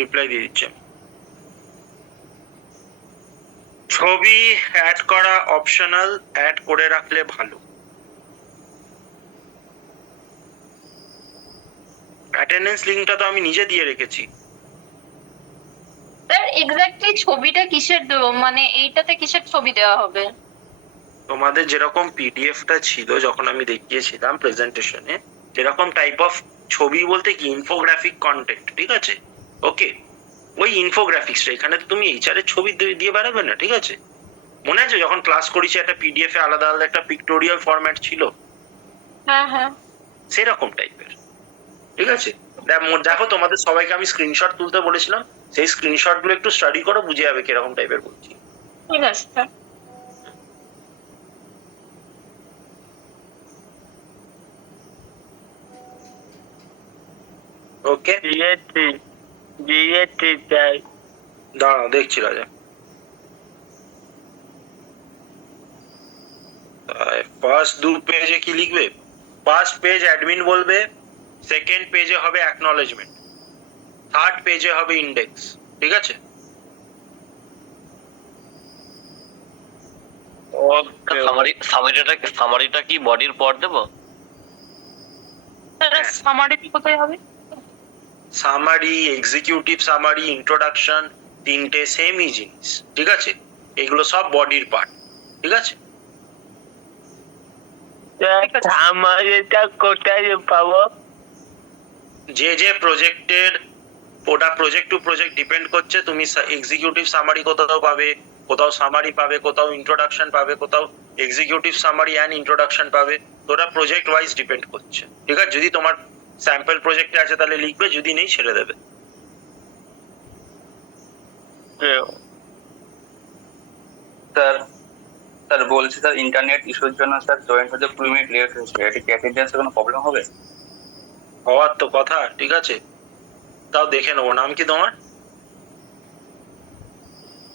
রিপ্লাই দিয়ে দিচ্ছি। ছবি অ্যাড করা অপশনাল, অ্যাড করে রাখলে ভালো। অ্যাটেন্ডেন্স লিংকটা তো আমি নিজে দিয়ে রেখেছি। স্যার এক্স্যাক্টলি ছবিটা কিসের দেবো, মানে এইটাতে কিসের ছবি দেওয়া হবে? তোমাদের যেরকম পিডিএফটা ছিল যখন আমি দেখিয়েছিলাম প্রেজেন্টেশনে, যেরকম টাইপ অফ ছবি বলতে কি ইনফোগ্রাফিক কন্টেন্ট, ঠিক আছে? ওকে, ওই ইনফোগ্রাফিক্সটা এখানে তো তুমি এইচআর এর ছবি দিয়ে বেড়াবে না, ঠিক আছে? মনে আছে যখন ক্লাস করেছি একটা পিডিএফ এ আলাদা আলাদা একটা পিক্টোরিয়াল ফরম্যাট ছিল, হ্যাঁ সেরকম টাইপের, ঠিক আছে? দেখো তোমাদের সবাইকে আমি স্ক্রিনশট তুলতে বলেছিলাম, সেই স্ক্রিনশট গুলো একটু স্টাডি করো, বুঝে যাবে কিরকম টাইপের বলছি। ঠিক আছে স্যার। ওকে, দাঁড়াও দেখছি রাজা। ফার্স্ট 2 পেজে কি লিখবে? ফার্স্ট পেজ অ্যাডমিন বলবে, সেকেন্ড পেজে হবে অ্যাকনলেজমেন্ট, থার্ড পেজে হবে ইন্ডেক্স, ঠিক আছে? সামারিটা কি বডির পর দেবো? সামারি কোথায় হবে? সামারি, এক্সিকিউটিভ সামারি, ইন্ট্রোডাকশন, তিনটে সেমই জিনিস, ঠিক আছে? এগুলো সব বডির পার্ট, ঠিক আছে? সামারিটা কোথায় পাবো? যে প্রজেক্টের, ওটা প্রজেক্ট টু প্রজেক্ট ডিপেন্ড করছে। তুমি এক্সিকিউটিভ সামারি কোথাও পাবে, কোথাও সামারি পাবে, কোথাও ইন্ট্রোডাকশন পাবে, কোথাও এক্সিকিউটিভ সামারি অ্যান্ড ইন্ট্রোডাকশন পাবে। তো ওটা প্রজেক্ট ওয়াইজ ডিপেন্ড করছে, ঠিক আছে? যদি তোমার স্যাম্পল প্রজেক্টে আছে তাহলে লিখবে, যদি নেই ছেড়ে দেবে। স্যার বলছি স্যার, ইন্টারনেট ইস্যুর জন্য স্যার জয়েন হতে 2 মিনিট লেট হয়েছে, এটা কি অ্যাটেন্ডেন্সে কোনো প্রবলেম হবে? হওয়ার তো কথা, ঠিক আছে? তাও দেখে নেবো। নাম কি তোমার?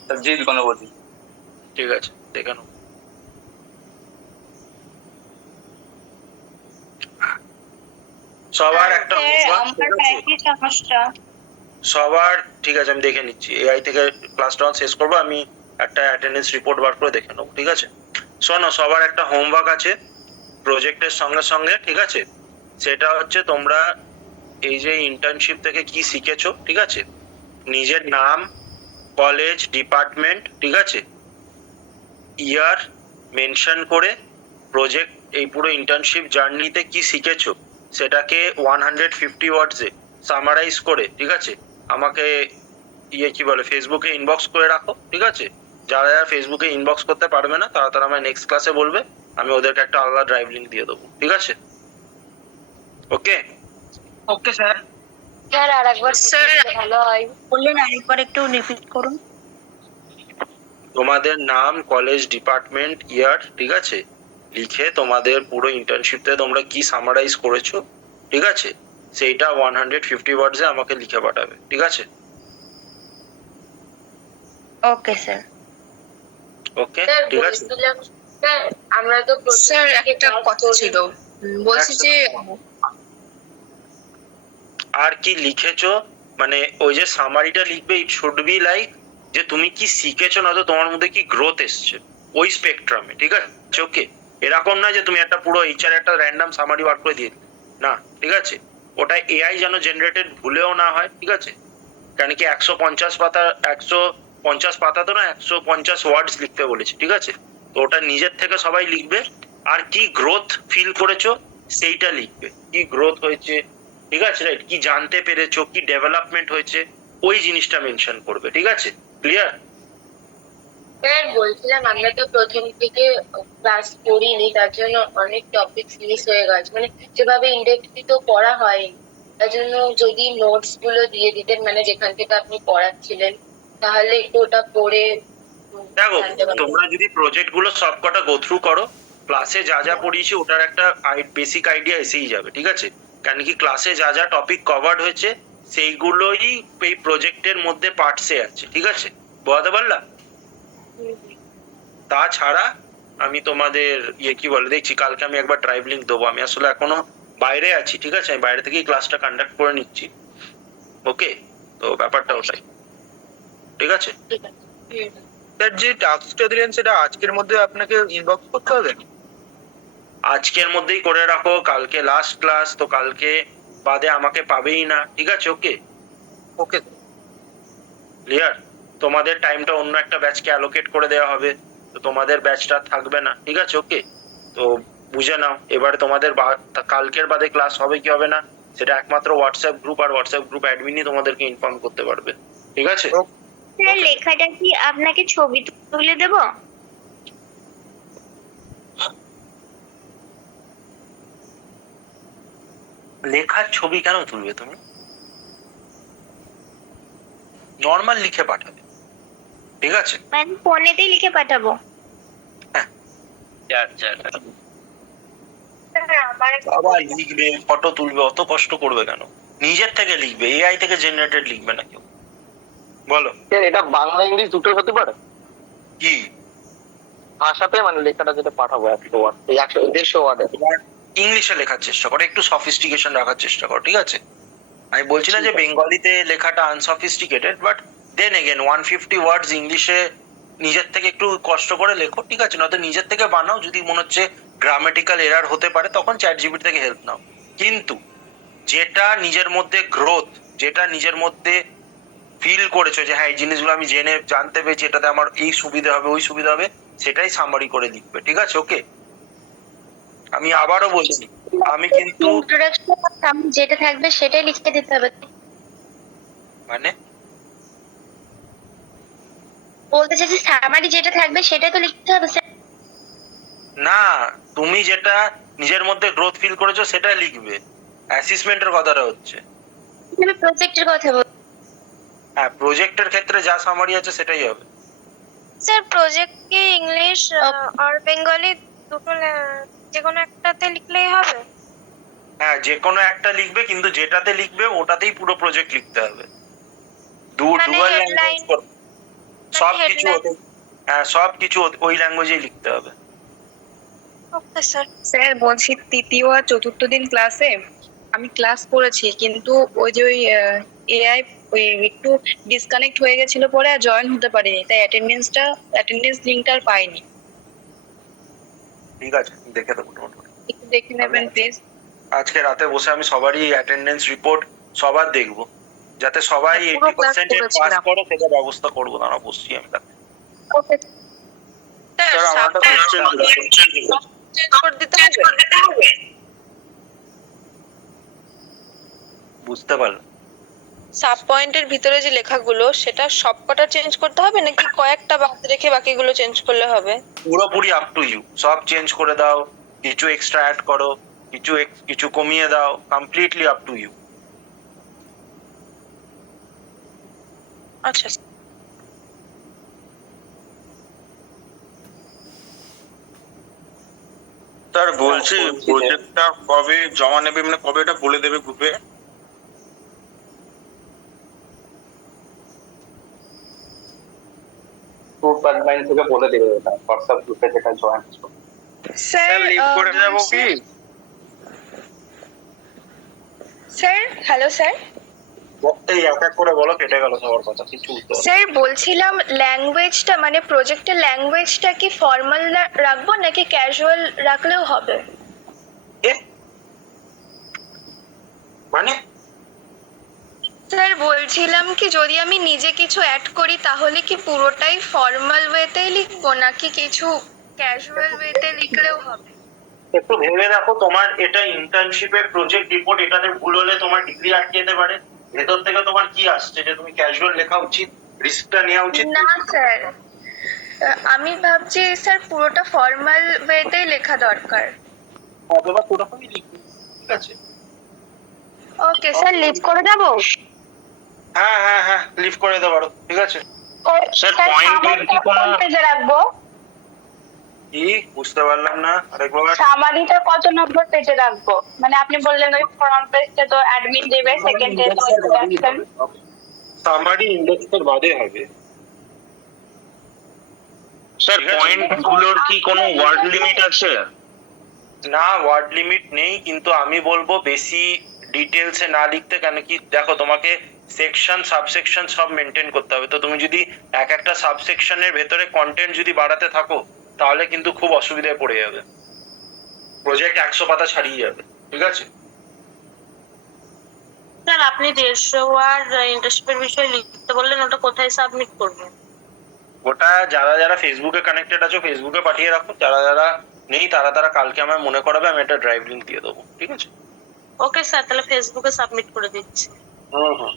স্যার জি গণপতি। ঠিক আছে, দেখে নেবো। সবার একটা সমস্যা। সবার ঠিক আছে, আমি দেখে নিচ্ছি। এআই থেকে ক্লাসটা শেষ করবো, আমি একটা অ্যাটেন্ডেন্স রিপোর্ট বার করে দেখে নেবো, ঠিক আছে? শোনো, সবার একটা হোমওয়ার্ক আছে প্রজেক্টের সঙ্গে সঙ্গে, ঠিক আছে? সেটা হচ্ছে তোমরা এই যে ইন্টার্নশিপ থেকে কি শিখেছো, ঠিক আছে? নিজের নাম, কলেজ, ডিপার্টমেন্ট, ঠিক আছে, ইয়ার মেনশন করে প্রজেক্ট এই পুরো ইন্টার্নশিপ জার্নিতে কি শিখেছো সেটাকে 150 ওয়ার্ডসে সামারাইজ করে, ঠিক আছে, আমাকে কি বলে ফেসবুকে ইনবক্স করে রাখো, ঠিক আছে? যারা যারা ফেসবুকে ইনবক্স করতে পারবে না তারা তারা আমার নেক্সট ক্লাসে বলবে, আমি ওদেরকে একটা আলাদা ড্রাইভ লিঙ্ক দিয়ে দেবো, ঠিক আছে? Okay okay sir. স্যার আর একবার ভালো হয়। বললেন আরেকবার একটু রিপিট করুন। তোমাদের নাম, কলেজ, ডিপার্টমেন্ট, ইয়ার, ঠিক আছে, লিখে তোমাদের পুরো ইন্টার্নশিপে তোমরা কি সামারাইজ করেছো, ঠিক আছে, সেইটা 150 ওয়ার্ডসে আমাকে লিখে পাঠাবে, ঠিক আছে? ওকে স্যার। ওকে, ঠিক আছে। স্যার আমরা তো স্যার একটা কথা ছিল, বলছি যে আর কি লিখেছো, মানে ওই যে সামারিটা লিখবে, ইট শুড বি লাইক যে তুমি কি শিখেছো, না তো তোমার মধ্যে কি গ্রোথ এসছে ওই স্পেকট্রামে, ঠিক আছে? ওকে, এরকম না যে তুমি একটা পুরো এইচআর একটা র্যান্ডম সামারি বার করে দিয়ে না, ঠিক আছে? ওটা এআই যেন জেনারেটেড ভুলেও না হয়, ঠিক আছে? কেন কি 150 পাতা তো না, 150 ওয়ার্ডস লিখতে বলেছে, ঠিক আছে? তো ওটা নিজের থেকে সবাই লিখবে, আর কি গ্রোথ ফিল করেছো সেইটা লিখবে, কি গ্রোথ হয়েছে, ঠিক আছে, রাইট? কি জানতে পেরেছো, কি ডেভেলপমেন্ট হয়েছে, ওই জিনিসটা মেনশন করবে, ঠিক আছে? ক্লিয়ার? স্যার বলছিলাম আমরা তো প্রথম থেকে ক্লাস করিনি, তার জন্য অনেক টপিকস মিস হয়ে গেছে, মানে যেভাবে ইন্ডেক্সটি তো পড়া হয়নি, তার জন্য যদি নোটস গুলো দিয়ে দিতেন, মানে যেখান থেকে আপনি পড়াচ্ছিলেন, তাহলে একটু ওটা পড়ে দেখো, জানতে পারবো। তোমরা যদি প্রজেক্ট গুলো সবকটা গো থ্রু করো, ক্লাসে যা যা পড়িয়েছি ওটার একটা বেসিক আইডিয়া এসেই যাবে, ঠিক আছে? কারণ কি ক্লাসে যা যা টপিক কভার্ড হয়েছে সেইগুলোই এই প্রজেক্টের মধ্যে পার্টসে আছে, ঠিক আছে? বোঝাতে পারলাম? তাছাড়া আমি তোমাদের কি বলে দেখছি, কালকে আমি একবার ড্রাইভ লিঙ্ক দেবো, আমি আসলে এখনো বাইরে আছি, ঠিক আছে? আমি বাইরে থেকেই ক্লাসটা কন্ডাক্ট করে নিচ্ছি, ওকে? তো ব্যাপারটা ওটাই, ঠিক আছে? স্যার যে টাস্কটা দিলেন সেটা আজকের মধ্যে আপনাকে ইনবক্স করতে হবে? আজকের মধ্যেই করে রাখো, কালকে লাস্ট ক্লাস, তো কালকে বাদে আমাকে পাবেই না, ঠিক আছে? Okay okay clear? তোমাদের টাইমটা অন্য একটা ব্যাচকে অ্যালোকেট করে দেওয়া হবে, তো তোমাদের ব্যাচটা থাকবে না, ঠিক আছে? ওকে, তো বুঝে নাও এবারে তোমাদের কালকের বাদে ক্লাস হবে কি হবে না সেটা একমাত্র হোয়াটসঅ্যাপ গ্রুপ আর হোয়াটসঅ্যাপ গ্রুপ অ্যাডমিনই তোমাদেরকে ইনফর্ম করতে পারবে, ঠিক আছে? স্যার লেখাটা কি আপনাকে ছবি তুলে দেব? লেখার ছবি কেন তুলবে তুমি? নর্মাল লিখে পাঠাবে, ঠিক আছে? মানে ফোনেতেই লিখে পাঠাবো? বাবা লিখবে, ফটো তুলবে, অত কষ্ট করবে কেন? নিজের থেকে লিখবে, এআই থেকে জেনারেটেড লিখবে না কেউ। বলো স্যার এটা বাংলা ইংলিশ দুটো হতে পারে কি ভাষাতে, মানে লেখাটা যেটা পাঠাবো 100 ওয়ার্ড, 150 ওয়ার্ডে ইংলিশে লেখার চেষ্টা করো, একটু সফিস্টিকেশন রাখার চেষ্টা করো, ঠিক আছে? আমি বলছি না যে বেঙ্গলিতে লেখাটা আনসফিস্টিকেটেড, বাট দেন এগেন 150 ওয়ার্ডস ইংলিশে নিজের থেকে একটু কষ্ট করে লেখো, ঠিক আছে? নয়তো নিজের থেকে বানাও, যদি মনে হচ্ছে গ্রামেটিক্যাল এরার হতে পারে তখন চ্যাটজিপিটি থেকে হেল্প নাও, কিন্তু যেটা নিজের মধ্যে গ্রোথ, যেটা নিজের মধ্যে ফিল করেছো যে হ্যাঁ এই জিনিসগুলো আমি জানতে পেরেছি, এটাতে আমার এই সুবিধা হবে ওই সুবিধা হবে, সেটাই সামারি করে লিখবে, ঠিক আছে? ওকে, আমি আবারও বলছি, আমি কিন্তু ইন্ট্রোডাকশন যেটা থাকবে সেটাই লিখে দিতে হবে, মানে বলতে চাইছি সামারি যেটা থাকবে সেটাই তো লিখতে হবে স্যার। না, তুমি যেটা নিজের মধ্যে গ্রোথ ফিল করেছো সেটা লিখবে, অ্যাসেসমেন্টের কথাটা হচ্ছে। আমি প্রজেক্টের কথা বল। হ্যাঁ, প্রজেক্টের ক্ষেত্রে যা সামারি আছে সেটাই হবে। স্যার প্রজেক্ট কি ইংলিশ আর বেঙ্গলি দুটো যে কোনো একটাতে লিখলেই হবে? হ্যাঁ, যে কোনো একটা লিখবে, কিন্তু যেটাতে লিখবে ওটাতেই পুরো প্রজেক্ট লিখতে হবে। ডুয়াল ল্যাঙ্গুয়েজ সবকিছু, হ্যাঁ সবকিছু ওই ল্যাঙ্গুয়েজেই লিখতে হবে। ওকে স্যার। স্যার বলছি তৃতীয় আর চতুর্থ দিন ক্লাসে আমি ক্লাস করেছি, কিন্তু ওই যে ওই এআই ওই একটু ডিসকানেক্ট হয়ে গেছিল, পরে আর জয়েন হতে পারিনি, তাই অ্যাটেন্ডেন্স লিঙ্কটা আর পাইনি। ঠিক আছে, দেখে দেবো মোটামুটি। একটু দেখে নেবেন প্লিজ। আজকে রাতে বসে আমি সবারই অ্যাটেন্ডেন্স রিপোর্ট সবার দেখবো, যাতে সবাই পুরো class 80% পাস করেছিলাম। করে সেটা ব্যবস্থা করবো। দাঁড়া বসছি আমি রাতে। ওকে স্যার, স্যার, আমার একটা question ছিল। চেঞ্জ করে দিতে হবে। বুঝতে পারলাম। সাব পয়েন্টের ভিতরে যে লেখাগুলো সেটা সবকটা চেঞ্জ করতে হবে নাকি কয়েকটা বাদ রেখে বাকিগুলো চেঞ্জ করলে হবে? পুরোপুরি আপ টু ইউ, সব চেঞ্জ করে দাও, কিছু এক্সট্রা অ্যাড করো, কিছু কমিয়ে দাও, কমপ্লিটলি আপ টু ইউ। আচ্ছা স্যার বলছি প্রজেক্টটা কবে জমা নেবে, মানে কবে এটা বলে দেবে গ্রুপে? থেকে বলে দেবে এটা হোয়াটসঅ্যাপ গ্রুপে যেটা জয়েন স্যার লিভ করে যাবো কি? Sir hello sir. এই এক এক করে বলো, কেটে গেল সবার কথা, কিছু উত্তর। স্যার বলছিলাম ল্যাঙ্গুয়েজটা মানে প্রজেক্টের ল্যাঙ্গুয়েজটা কি ফর্মাল রাখবো নাকি ক্যাজুয়াল রাখলেও হবে? মানে স্যার বলছিলাম কি যদি আমি নিজে কিছু অ্যাড করি তাহলে কি পুরোটাই ফর্মাল ওয়েতেই লিখবো নাকি কিছু ক্যাজুয়াল ওয়েতে লিখলেও হবে? একটু ভেবে দেখো, তোমার এটা ইন্টার্নশিপের প্রজেক্ট রিপোর্ট, এটাতে ভুল হলে তোমার ডিগ্রি আটকে যেতে পারে। ভেতর থেকে তোমার কি আসছে যে তুমি ক্যাজুয়াল লেখা উচিত, রিস্কটা নেওয়া উচিত? না স্যার, আমি ভাবছি স্যার পুরোটা ফর্মাল ওয়েতেই লেখা দরকার। অথবা পুরোপুরি লিখবে, ঠিক আছে? ওকে স্যার, লিভ করে যাব? হ্যাঁ হ্যাঁ হ্যাঁ, লিভ করে দিতে পারো, ঠিক আছে। স্যার পয়েন্টের কি কোনো পেজে রাখবো? কি বুঝতে পারলাম না, আরেকবার। সামারিটা কত নম্বর পেজে রাখবো? মানে আপনি বললেন ওই ফ্রন্ট পেজটা তো অ্যাডমিন দেবে, সেকেন্ড পেজ ইন্ট্রোডাকশন। সামারি ইন্ডেক্সের বাদে হবে। স্যার পয়েন্ট গুলোর কি কোনো ওয়ার্ড লিমিট আছে? না, ওয়ার্ড লিমিট নেই, কিন্তু আমি বলবো বেশি ডিটেলসে না লিখতে। কেন কি দেখো, তোমাকে সেকশন সাবসেকশন সব মেনটেন করতে হবে। তো তুমি যদি এক একটা সাবসেকশনের ভেতরে কন্টেন্ট যদি বাড়াতে থাকো তাহলে কিন্তু খুব অসুবিধায় পড়ে যাবে, প্রজেক্ট 100 পাতা ছাড়িয়ে যাবে, ঠিক আছে? স্যার আপনি 150 ওয়ার্ড ইন্টার্নশিপের বিষয়ে লিখতে বললেন, ওটা কোথায় সাবমিট করব? ওটা যারা যারা ফেসবুকে কানেক্টেড আছো ফেসবুকে পাঠিয়ে রাখো, যারা যারা নেই তারা কালকে আমায় মনে করাবে, আমি একটা ড্রাইভ লিংক দিয়ে দেবো, ঠিক আছে? ওকে স্যার, তাহলে ফেসবুকে সাবমিট করে দিচ্ছি। হুম হুম।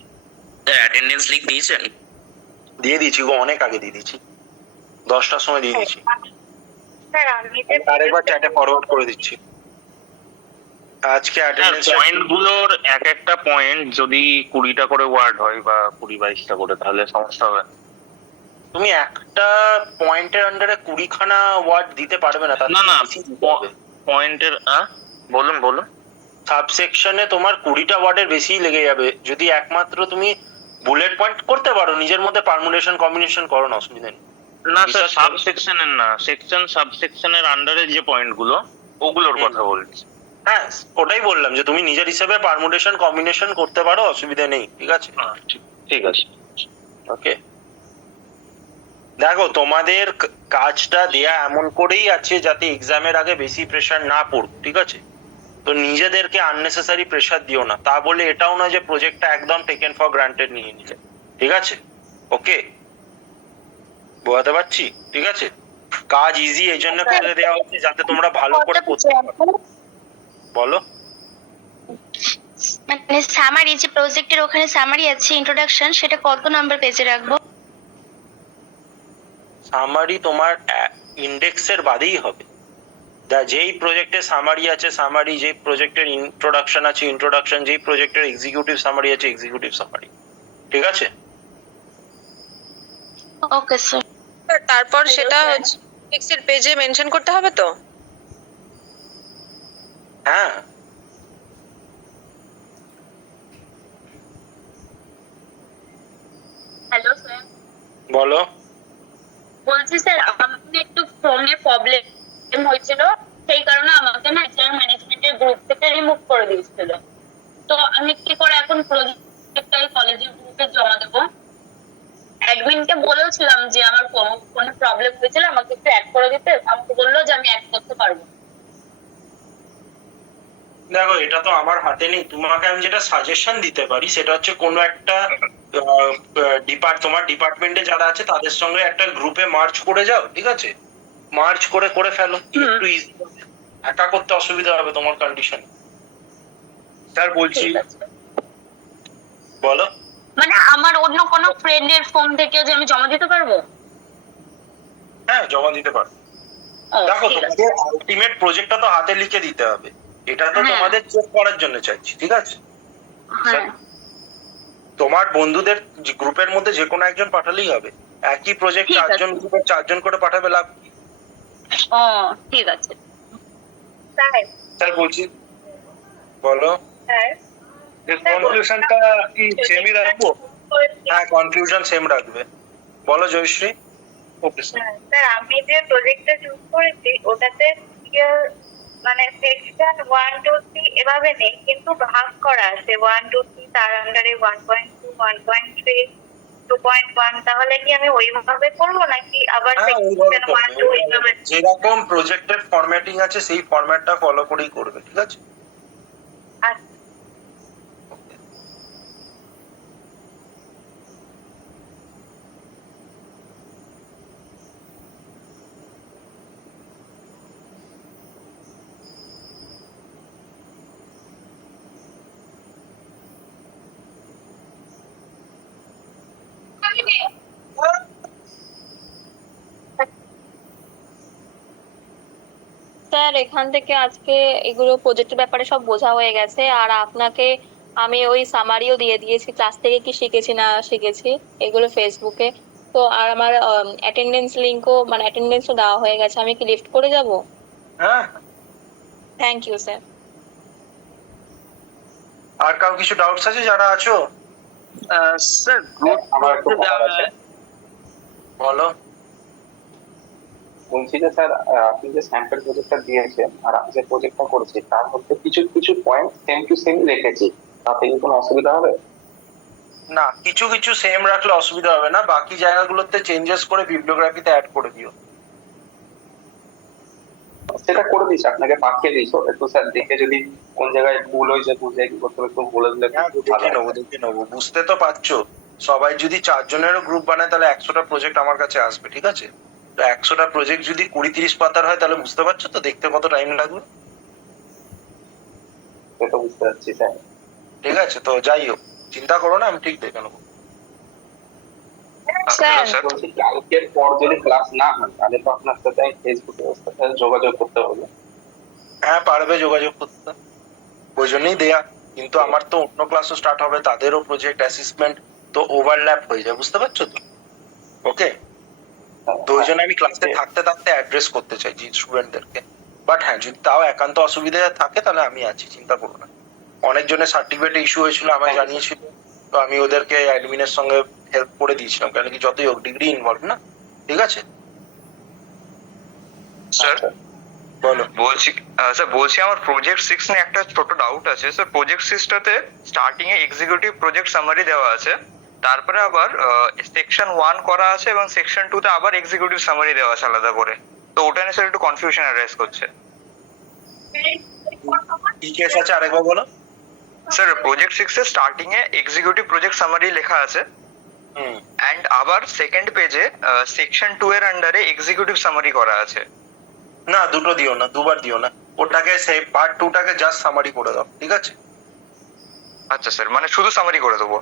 অ্যাটেন্ডেন্স লিখ দিয়েছেন? দিয়ে দিয়েছি গো, অনেক আগে দিয়ে দিয়েছি, 10টার সময় দিয়ে দিয়েছি। স্যার আমি আরেকবার চ্যাটে ফরওয়ার্ড করে দিচ্ছি। আজকে অ্যাটেন্ডেন্স পয়েন্ট গুলোর এক একটা পয়েন্ট যদি 20টা করে ওয়ার্ড হয় বা 20-22টা করে, তাহলে সমস্যা হবে। তুমি একটা পয়েন্টের আন্ডারে 20খানা ওয়ার্ড দিতে পারবে না। না না, পয়েন্টের বলুন বলুন। সাবসেকশনে তোমার 20টা ওয়ার্ডের বেশি লেগে যাবে। যদি একমাত্র তুমি বুলেট পয়েন্ট করতে পারো, নিজের মধ্যে পারমুটেশন কম্বিনেশন করো না, অসুবিধা নেই। না স্যার, সাবসেকশনের না, সেকশন সাবসেকশনের আন্ডারে যে পয়েন্ট গুলো ওগুলোর কথা বলছি। হ্যাঁ, ওটাই বললাম যে তুমি নিজের হিসেবে পারমুটেশন কম্বিনেশন করতে পারো, অসুবিধা নেই, ঠিক আছে? ঠিক আছে, ওকে। দেখো, তোমাদের কাজটা দেয়া এমন করেই আছে যাতে এক্সামের আগে বেশি প্রেসার না পড়ুক, ঠিক আছে? তো নিজেদেরকে আননেসেসারি প্রেসার দিও না। তা বলে এটাও নয় যে প্রজেক্টটা একদম টেকেন ফর গ্রান্টেড নিয়ে নিলে, ঠিক আছে? ওকে, বোঝাতে পারছি? ঠিক আছে, কাজ ইজি এই জন্য করে দেওয়া হচ্ছে যাতে তোমরা ভালো করে করতে পারো। বলো। মানে সামারি, যে প্রজেক্টের ওখানে সামারি আছে ইন্ট্রোডাকশন, সেটা কত নাম্বার পেজে রাখবো? সামারি তোমার ইন্ডেক্সের বাদেই হবে। যেই প্রজেক্টের সামারি আছে সামারি, যেই প্রজেক্টের ইন্ট্রোডাকশন আছে ইন্ট্রোডাকশন, যেই প্রজেক্টের এক্সিকিউটিভ সামারি আছে এক্সিকিউটিভ সামারি, ঠিক আছে? Okay sir. তারপর সেটা টেক্সটের পেজে মেনশন করতে হবে তো? হ্যাঁ। Hello sir. বলো। বলছি স্যার, আমি একটু ফোনে প্রবলেম হয়েছিল, সেই কারণে আমাকে না এইচআর ম্যানেজমেন্টের গ্রুপ থেকে রিমুভ করে দিয়েছিল। তো আমি কি করে এখন প্রজেক্টটা কলেজের গ্রুপে জমা দেবো? অ্যাডমিনকে বলেওছিলাম যে আমার কোনো প্রবলেম হয়েছিল, আমাকে একটু অ্যাড করে দিতে, আমাকে বললো যে আমি অ্যাড করতে পারবো। দেখো এটা তো আমার হাতে নেই, তোমাকে আমি যেটা সাজেশন দিতে পারি সেটা হচ্ছে কোনো একটা তোমার ডিপার্টমেন্টে যারা আছে তাদের সঙ্গে একটা গ্রুপে মার্চ করে যাও, ঠিক আছে? মার্চ করে ফেলো, একটু ইজি, একা করতে অসুবিধা হবে তোমার কন্ডিশন। স্যার বলছি, বলো। মানে আমার অন্য কোনো ফ্রেন্ডের ফোন থেকে যে আমি জমা দিতে পারবো? হ্যাঁ, জমা দিতে পারো। দেখো তোমাদের আলটিমেট প্রজেক্টটা তো হাতে লিখে দিতে হবে, এটা তো তোমাদের চেক করার জন্য চাইছি, ঠিক আছে? তোমার বন্ধুদের গ্রুপের মধ্যে যে কোনো একজন পাঠালেই হবে, একই প্রজেক্ট চারজন গ্রুপে 4 জন করে পাঠাবে লাভ কি? ঠিক আছে স্যার বলছি, বলো। কনক্লুশনটা কি সেমই রাখবো? হ্যাঁ, কনক্লুশন সেম রাখবে। বলো জয়শ্রী। ওকে স্যার। স্যার আমি যে প্রজেক্টটা চুজ করেছি ওটাতে মানে সেকশন 1 2 3 এভাবে নেই, কিন্তু ভাগ করা আছে 1 2 3 তার আন্ডারে 1.2 1.3 2.1। তাহলে কি আমি ওইভাবে করবো নাকি আবার সেকশন 1 2 এইভাবে? যেরকম প্রজেক্টের ফরম্যাটিং আছে সেই ফরম্যাটটা ফলো করেই করবে, ঠিক আছে? আচ্ছা স্যার, এখান থেকে আজকে এগুলো প্রজেক্টের ব্যাপারে সব বোঝা হয়ে গেছে। আর আপনাকে আমি ওই সামারিও দিয়ে দিয়েছি, ক্লাস থেকে কি শিখেছি না শিখেছি এগুলো ফেসবুকে। তো আর আমার অ্যাটেন্ডেন্স লিংকও মানে অ্যাটেন্ডেন্সও দেওয়া হয়ে গেছে। আমি কি লিফট করে যাব? হ্যাঁ। Thank you sir. আর কাউ কিছু ডাউটস আছে যারা আছো? স্যার আমার একটু বলো। বলছি যে স্যার আপনি যে স্যাম্পল প্রজেক্টটা দিয়েছেন আর আমি যে প্রজেক্টটা করেছি তার মধ্যে কিছু কিছু পয়েন্ট সেম টু সেম রেখেছি, তাতে কি কোনো অসুবিধা হবে? না, কিছু কিছু সেম রাখলে অসুবিধা হবে না, বাকি জায়গাগুলোতে চেঞ্জেস করে বিবলিওগ্রাফিতে অ্যাড করে দিও। সেটা করে দিস, আপনাকে পাঠিয়ে দিস, একটু স্যার দেখে যদি কোন জায়গায় ভুল হয়েছে বুঝে কি করতে হবে একটু বলে দিলে। দেখে নেবো, বুঝতে তো পারছো। সবাই যদি 4 জনেরও গ্রুপ বানায় তাহলে 100টা প্রজেক্ট আমার কাছে আসবে, ঠিক আছে? তো 100টা প্রজেক্ট যদি 20-30 পাতার হয় তাহলে বুঝতে পারছো তো দেখতে কত টাইম লাগবে। সেটা বুঝতে পারছি স্যার। ঠিক আছে, তো যাই হোক, চিন্তা করো না, আমি ঠিক দেখে নেবো। বলছি কালকের পর যদি ক্লাস না হয় তাহলে তো আপনার সাথে ফেসবুকে যোগাযোগ করতে হবে। হ্যাঁ, পারবে যোগাযোগ করতে, ওই জন্যই দেয়া। কিন্তু আমার তো অন্য ক্লাসও স্টার্ট হবে, তাদেরও প্রজেক্ট অ্যাসেসমেন্ট তো ওভারল্যাপ হয়ে যায়, বুঝতে পারছো তো? ওকে, তো ওই জন্য আমি ক্লাসে থাকতে থাকতে অ্যাড্রেস করতে চাইছি স্টুডেন্টদেরকে। বাট হ্যাঁ, যদি তাও একান্ত অসুবিধা থাকে তাহলে আমি আছি, চিন্তা করো না। অনেকজনের সার্টিফিকেট ইস্যু হয়েছিল, আমায় জানিয়েছিল, তো আমি ওদেরকে অ্যাডমিনের সঙ্গে হেল্প করে দিয়েছিলাম, কেন কি যতই হোক ডিগ্রি ইনভলভ না, ঠিক আছে? স্যার বলো। বলছি আমার প্রজেক্ট 6 নিয়ে একটা ছোট ডাউট আছে স্যার। প্রজেক্ট 6টাতে স্টার্টিং এ এক্সিকিউটিভ প্রজেক্ট সামারি দেওয়া আছে, তারপরে আবার সেকশন 1 করা আছে এবং সেকশন 2 তে আবার এক্সিকিউটিভ সামারি দেওয়া আছে আলাদা করে। তো ওটা নিয়ে স্যার একটু কনফিউশন অ্যারাইজ করছে। কি কেস আছে আরেকবার বলো। স্যার প্রজেক্ট 6 এ স্টার্টিং এ এক্সিকিউটিভ প্রজেক্ট সামারি লেখা আছে, এন্ড আবার সেকেন্ড পেজে সেকশন 2 এর আন্ডারে এক্সিকিউটিভ সামারি করা আছে। না, দুটো দিও না, দুবার দিও না, ওটাকে সেই পার্ট 2টাকে জাস্ট সামারি করে দাও, ঠিক আছে? আচ্ছা স্যার, মানে শুধু সামারি করে দেবো?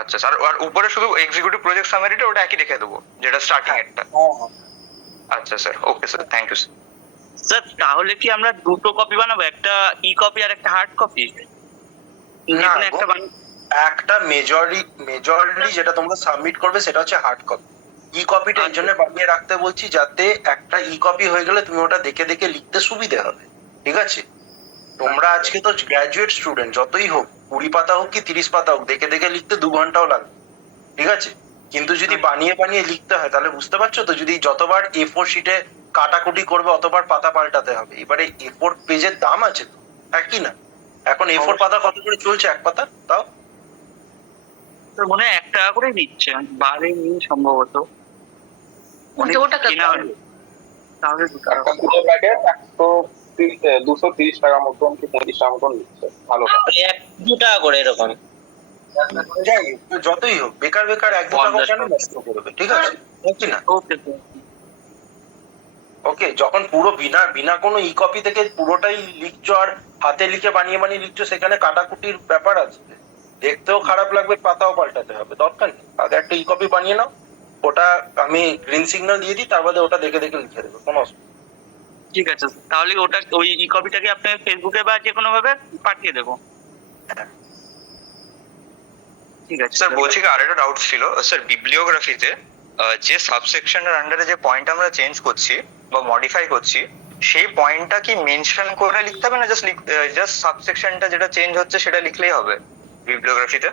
আচ্ছা স্যার, আর উপরে শুধু এক্সিকিউটিভ প্রজেক্ট সামারিটা ওটা একই রেখে দেবো যেটা স্টার্টিং এরটা? আচ্ছা sir, okay sir, thank you sir. Sir তাহলে কি আমরা দুটো কপি বানাবো, একটা ই কপি আর একটা হার্ড কপি? না, একটা মেজরলি যেটা তোমরা সাবমিট করবে সেটা হচ্ছে হার্ড কপি। ই কপিটা এই জন্য বানিয়ে রাখতে বলছি যাতে একটা ই কপি হয়ে গেলে তুমি ওটা দেখে দেখে লিখতে সুবিধে হবে, ঠিক আছে? তোমরা আজকে তো গ্র্যাজুয়েট স্টুডেন্ট, যতই হোক 20 পাতা হোক কি 30 পাতা হোক, দেখে দেখে লিখতে 2 ঘন্টাও লাগবে, ঠিক আছে? কিন্তু যদি বানিয়ে বানিয়ে লিখতে হয় তাহলে বুঝতে পারছো তো, যদি যতবার A4 শিটে কাটাকুটি করবে অতবার পাতা পাল্টাতে হবে। এবারে A4 পেজের দাম আছে তো, একই না? এখন A4 পাতা কত করে চলছে এক পাতা? তাও মনে হয় 1 টাকা করে নিচ্ছে, বারে নিয়ে সম্ভবত। ওটা তাহলে 2 টাকা। 230 টাকা মতন কি 35 টাকা মতন নিচ্ছে। ভালো দু টাকা করে এরকম। যাই হোক, যতই হোক বেকার বেকার 1-2 টাকা কেন নষ্ট করবে, ঠিক আছে? বুঝছি না? ওকে, যখন পুরো বিনা কোনো ই কপি থেকে পুরোটাই লিখছো আর হাতে লিখে বানিয়ে বানিয়ে লিখছো, সেখানে কাটাকুটির ব্যাপার আছে, দেখতেও খারাপ লাগবে, পাতাও পাল্টাতে হবে, দরকার নেই। আগে একটা ই কপি বানিয়ে নাও, ওটা আমি গ্রিন সিগন্যাল দিয়ে দিই, তার বাদে ওটা দেখে দেখে লিখে দেবো, কোনো অসুবিধা নেই। ঠিক আছে, তাহলে ওটা ওই ই কপিটাকে আপনি ফেসবুকে বা যে কোনো ভাবে পাঠিয়ে দেবো। ঠিক আছে স্যার বলছি কি আরেকটা ডাউট ছিল স্যার, বিবলিওগ্রাফিতে যে সাবসেকশনের আন্ডারে যে পয়েন্ট আমরা চেঞ্জ করছি বা মডিফাই করছি, সেই পয়েন্টটা কি মেনশন করে লিখতে হবে না জাস্ট সাবসেকশনটা যেটা চেঞ্জ হচ্ছে সেটা লিখলেই হবে বিবলিওগ্রাফিতে?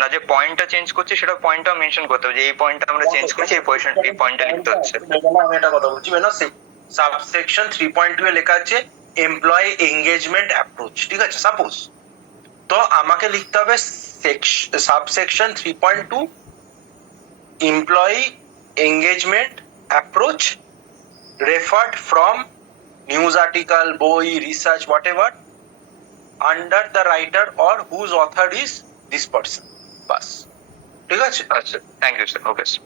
না, যে পয়েন্টটা চেঞ্জ করছি সেটা পয়েন্টটা মেনশন করতে হবে যে এই পয়েন্টটা আমরা চেঞ্জ করছি, এই পয়েন্টটা লিখতে হচ্ছে? আমি একটা কথা বলছি, না সাবসেকশন 3.2 এ লেখা আছে এমপ্লয়ি এঙ্গেজমেন্ট অ্যাপ্রোচ, ঠিক আছে? সাপোজ তো আমাকে লিখতে হবে subsection 3.2 employee engagement approach referred from news article, boi, research, whatever, under the writer or whose author is this person. বাস, ঠিক আছে? আচ্ছা, thank you sir. Okay sir.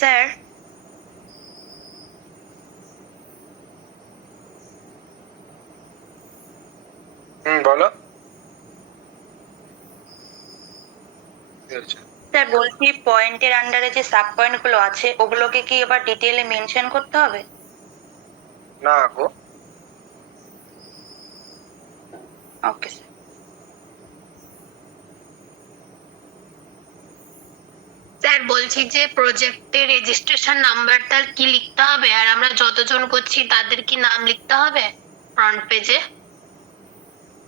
Sir, বলো। স্যার বলছি পয়েন্টের আন্ডারে যে সাব পয়েন্ট গুলো আছে ওগুলোকে কি এবার ডিটেইলে মেনশন করতে হবে? না গো। ওকে স্যার। স্যার বলছি যে প্রজেক্টের রেজিস্ট্রেশন নাম্বারটা কি লিখতে হবে, আর আমরা যতজন করছি তাদের কি নাম লিখতে হবে ফ্রন্ট পেজে?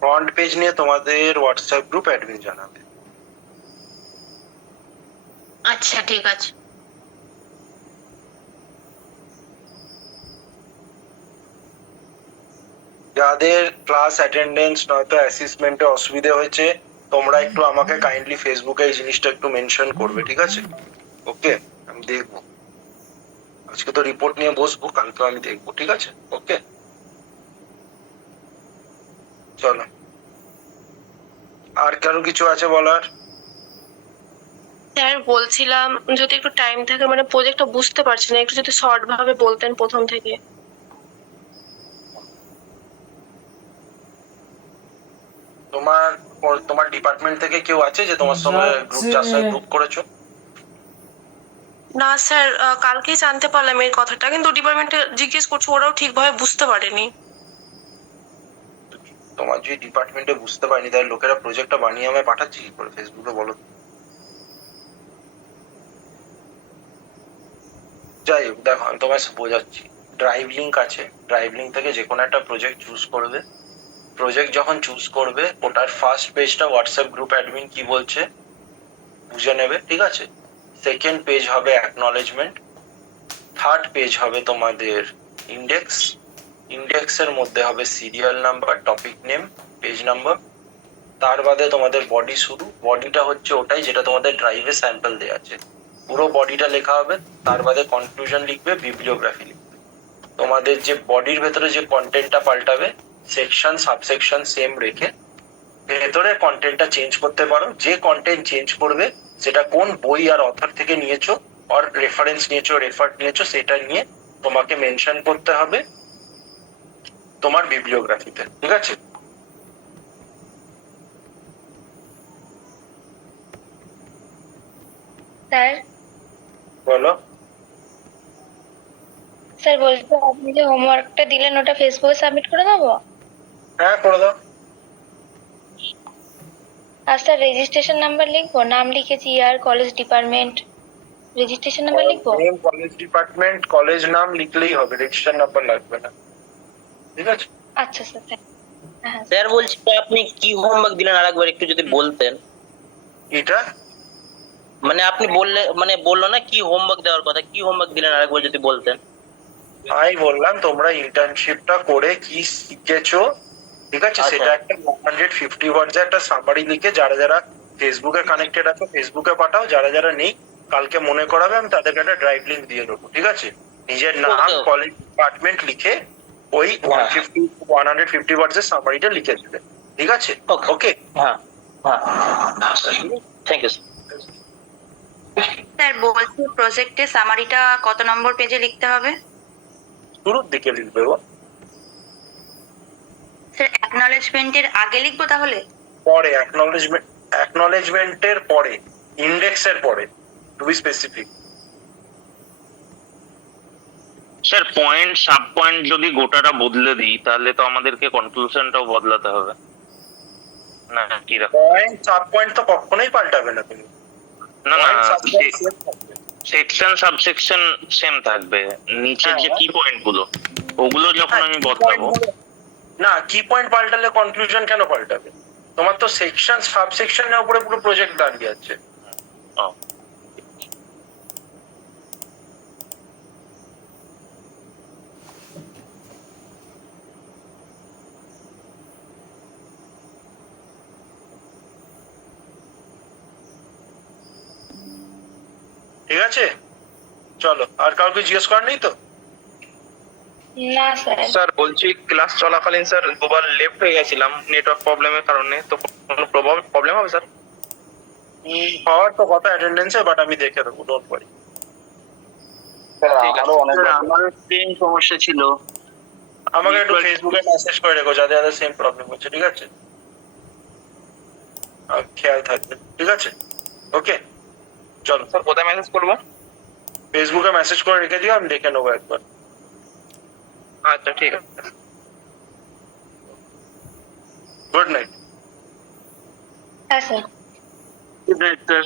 ফ্রন্ট পেজ নিয়ে তোমাদের হোয়াটসঅ্যাপ গ্রুপ অ্যাডমিন জানাবে। আচ্ছা ঠিক আছে। যাদের ক্লাস অ্যাটেন্ডেন্স নয়তো অ্যাসেসমেন্টে অসুবিধা হয়েছে, তোমরা একটু আমাকে কাইন্ডলি ফেসবুকে এই জিনিসটা একটু মেনশন করবে, ঠিক আছে? ওকে, আমি দেখবো। আজকে তো রিপোর্ট নিয়ে বসবো, কালকে আমি দেখবো, ঠিক আছে? ওকে, চলো। আর কারো কিছু আছে বলার? স্যার বলছিলাম যদি একটু টাইম থাকে, মানে প্রজেক্টটা বুঝতে পারছি না, একটু যদি শর্ট ভাবে বলতেন প্রথম থেকে। তোমার ডিপার্টমেন্ট থেকে কেউ আছে যে তোমার সঙ্গে গ্রুপ করেছো? না স্যার, কালকেই জানতে পারলাম এই কথাটা, কিন্তু ডিপার্টমেন্টে জিজ্ঞেস করছি, ওরাও ঠিকভাবে বুঝতে পারেনি। তোমার যে ডিপার্টমেন্টে বুঝতে পারিনি, তাই লোকেরা প্রজেক্টটা বানিয়ে আমায় পাঠাচ্ছি কি করে ফেসবুকে, বলো? যাই হোক, দেখো আমি তোমায় বোঝাচ্ছি। ড্রাইভ লিঙ্ক আছে, ড্রাইভ লিঙ্ক থেকে যে কোনো একটা প্রজেক্ট চুজ করবে। প্রজেক্ট যখন চুজ করবে, ওটার ফার্স্ট পেজটা হোয়াটসঅ্যাপ গ্রুপ অ্যাডমিন কি বলছে বুঝে নেবে, ঠিক আছে? সেকেন্ড পেজ হবে অ্যাকনলেজমেন্ট, থার্ড পেজ হবে তোমাদের ইন্ডেক্সের মধ্যে হবে serial number, topic name, page number, তার বাদে তোমাদের বডি শুরু। বডিটা হচ্ছে ওটাই যেটা তোমাদের ড্রাইভে স্যাম্পল দেওয়া আছে, পুরো বডিটা লেখা হবে। তার বাদে কনক্লুশন লিখবে, বিবলিওগ্রাফি লিখবে। তোমাদের যে বডির ভেতরে যে কন্টেন্টটা পাল্টাবে, সেকশন সাবসেকশন সেম রেখে ভেতরে কন্টেন্টটা চেঞ্জ করতে পারো। যে কন্টেন্ট চেঞ্জ করবে সেটা কোন বই আর অথর থেকে নিয়েছো, আর রেফারেন্স নিয়েছো, রেফার নিয়েছো, সেটা নিয়ে তোমাকে মেনশন করতে হবে তোমার বিবলিওগ্রাফিতে, ঠিক আছে? স্যার বলো। স্যার বলছি আপনি যে হোমওয়ার্কটা দিলেন ওটা ফেসবুকে সাবমিট করে দেবো? হ্যাঁ, করে দাও। আর স্যার রেজিস্ট্রেশন নাম্বার লিখবো? নাম লিখেছি, ইয়ার, কলেজ, ডিপার্টমেন্ট, রেজিস্ট্রেশন নাম্বার লিখবো? কলেজ ডিপার্টমেন্ট, কলেজ নাম লিখলেই হবে, রেজিস্ট্রেশন নাম্বার লাগবে না, ঠিক আছে? আচ্ছা স্যার। হ্যাঁ স্যার বলছি আপনি কি হোমওয়ার্ক দিলেন আরেকবার একটু যদি বলতেন। এটা মানে আপনি বললো না কি হোমওয়ার্ক দেওয়ার কথা, কি হোমওয়ার্ক দিলেন আরেকবার যদি বলতেন। আমি বললাম তোমরা ইন্টার্নশিপটা করে কি শিখেছো ঠিক আছে, সেটা একটা 150 ওয়ার্ডস একটা সামারি লিখে যারা যারা ফেসবুকে কানেক্টেড আছে ফেসবুকে পাঠাও, যারা যারা নেই কালকে মনে করাবে, আমি তাদেরকে একটা ড্রাইভ লিঙ্ক দিয়ে দেবো। ঠিক আছে, নিজের নাম কলেজ ডিপার্টমেন্ট লিখে ওই 150 ওয়ার্ডস এর সামারিটা লিখে দেবে। ঠিক আছে, ওকে। হ্যাঁ হ্যাঁ থ্যাংক ইউ স্যার বলছি প্রজেক্টের সামারিটা কত নম্বর পেজে লিখতে হবে? শুরুর দিকে লিখবে ও, স্যার অ্যাকনলেজমেন্টের আগে লিখবো তাহলে? পরে অ্যাকনলেজমেন্টের পরে, ইন্ডেক্সের পরে, to be specific. Sir point sub point যদি গোটাটা বদলে দিই তাহলে তো আমাদেরকে কনক্লুশনটাও বদলাতে হবে না? কি রকম পয়েন্ট সাব পয়েন্ট তো কখনোই পাল্টাবে না তুমি। না না সেকশন সাবসেকশন সেম থাকবে, নিচের যে কি পয়েন্ট গুলো ওগুলো যখন আমি বদলাবো। না, কি পয়েন্ট পাল্টালে কনক্লুশন কেন পাল্টাবে? তোমার তো সেকশন সাবসেকশনের উপরে পুরো প্রজেক্ট দাঁড়িয়ে আছে। ঠিক আছে, চলো। আর কাউকে জিজ্ঞেস করার নেই তো? না স্যার। স্যার বলছি ক্লাস চলাকালীন স্যার দুবার লেফট হয়ে গেছিলাম নেটওয়ার্ক প্রবলেমের কারণে, তো কোনো প্রবলেম হবে স্যার? হওয়ার তো কথা অ্যাটেন্ডেন্সে, বাট আমি দেখে দেবো, ডোন্ট ওয়ারি। আমার সেম সমস্যা ছিল। আমাকে একটু ফেসবুকে মেসেজ করে রেখো যাদের যাদের সেম প্রবলেম হচ্ছে। ঠিক আছে, আর খেয়াল থাকবে। ঠিক আছে, ওকে চলো। স্যার কোথায় মেসেজ করবো? ফেসবুকে মেসেজ করে রেখে দিও, আমি দেখে নেবো একবার। আচ্ছা ঠিক আছে, গুড নাইট। হ্যাঁ স্যার। Good night sir.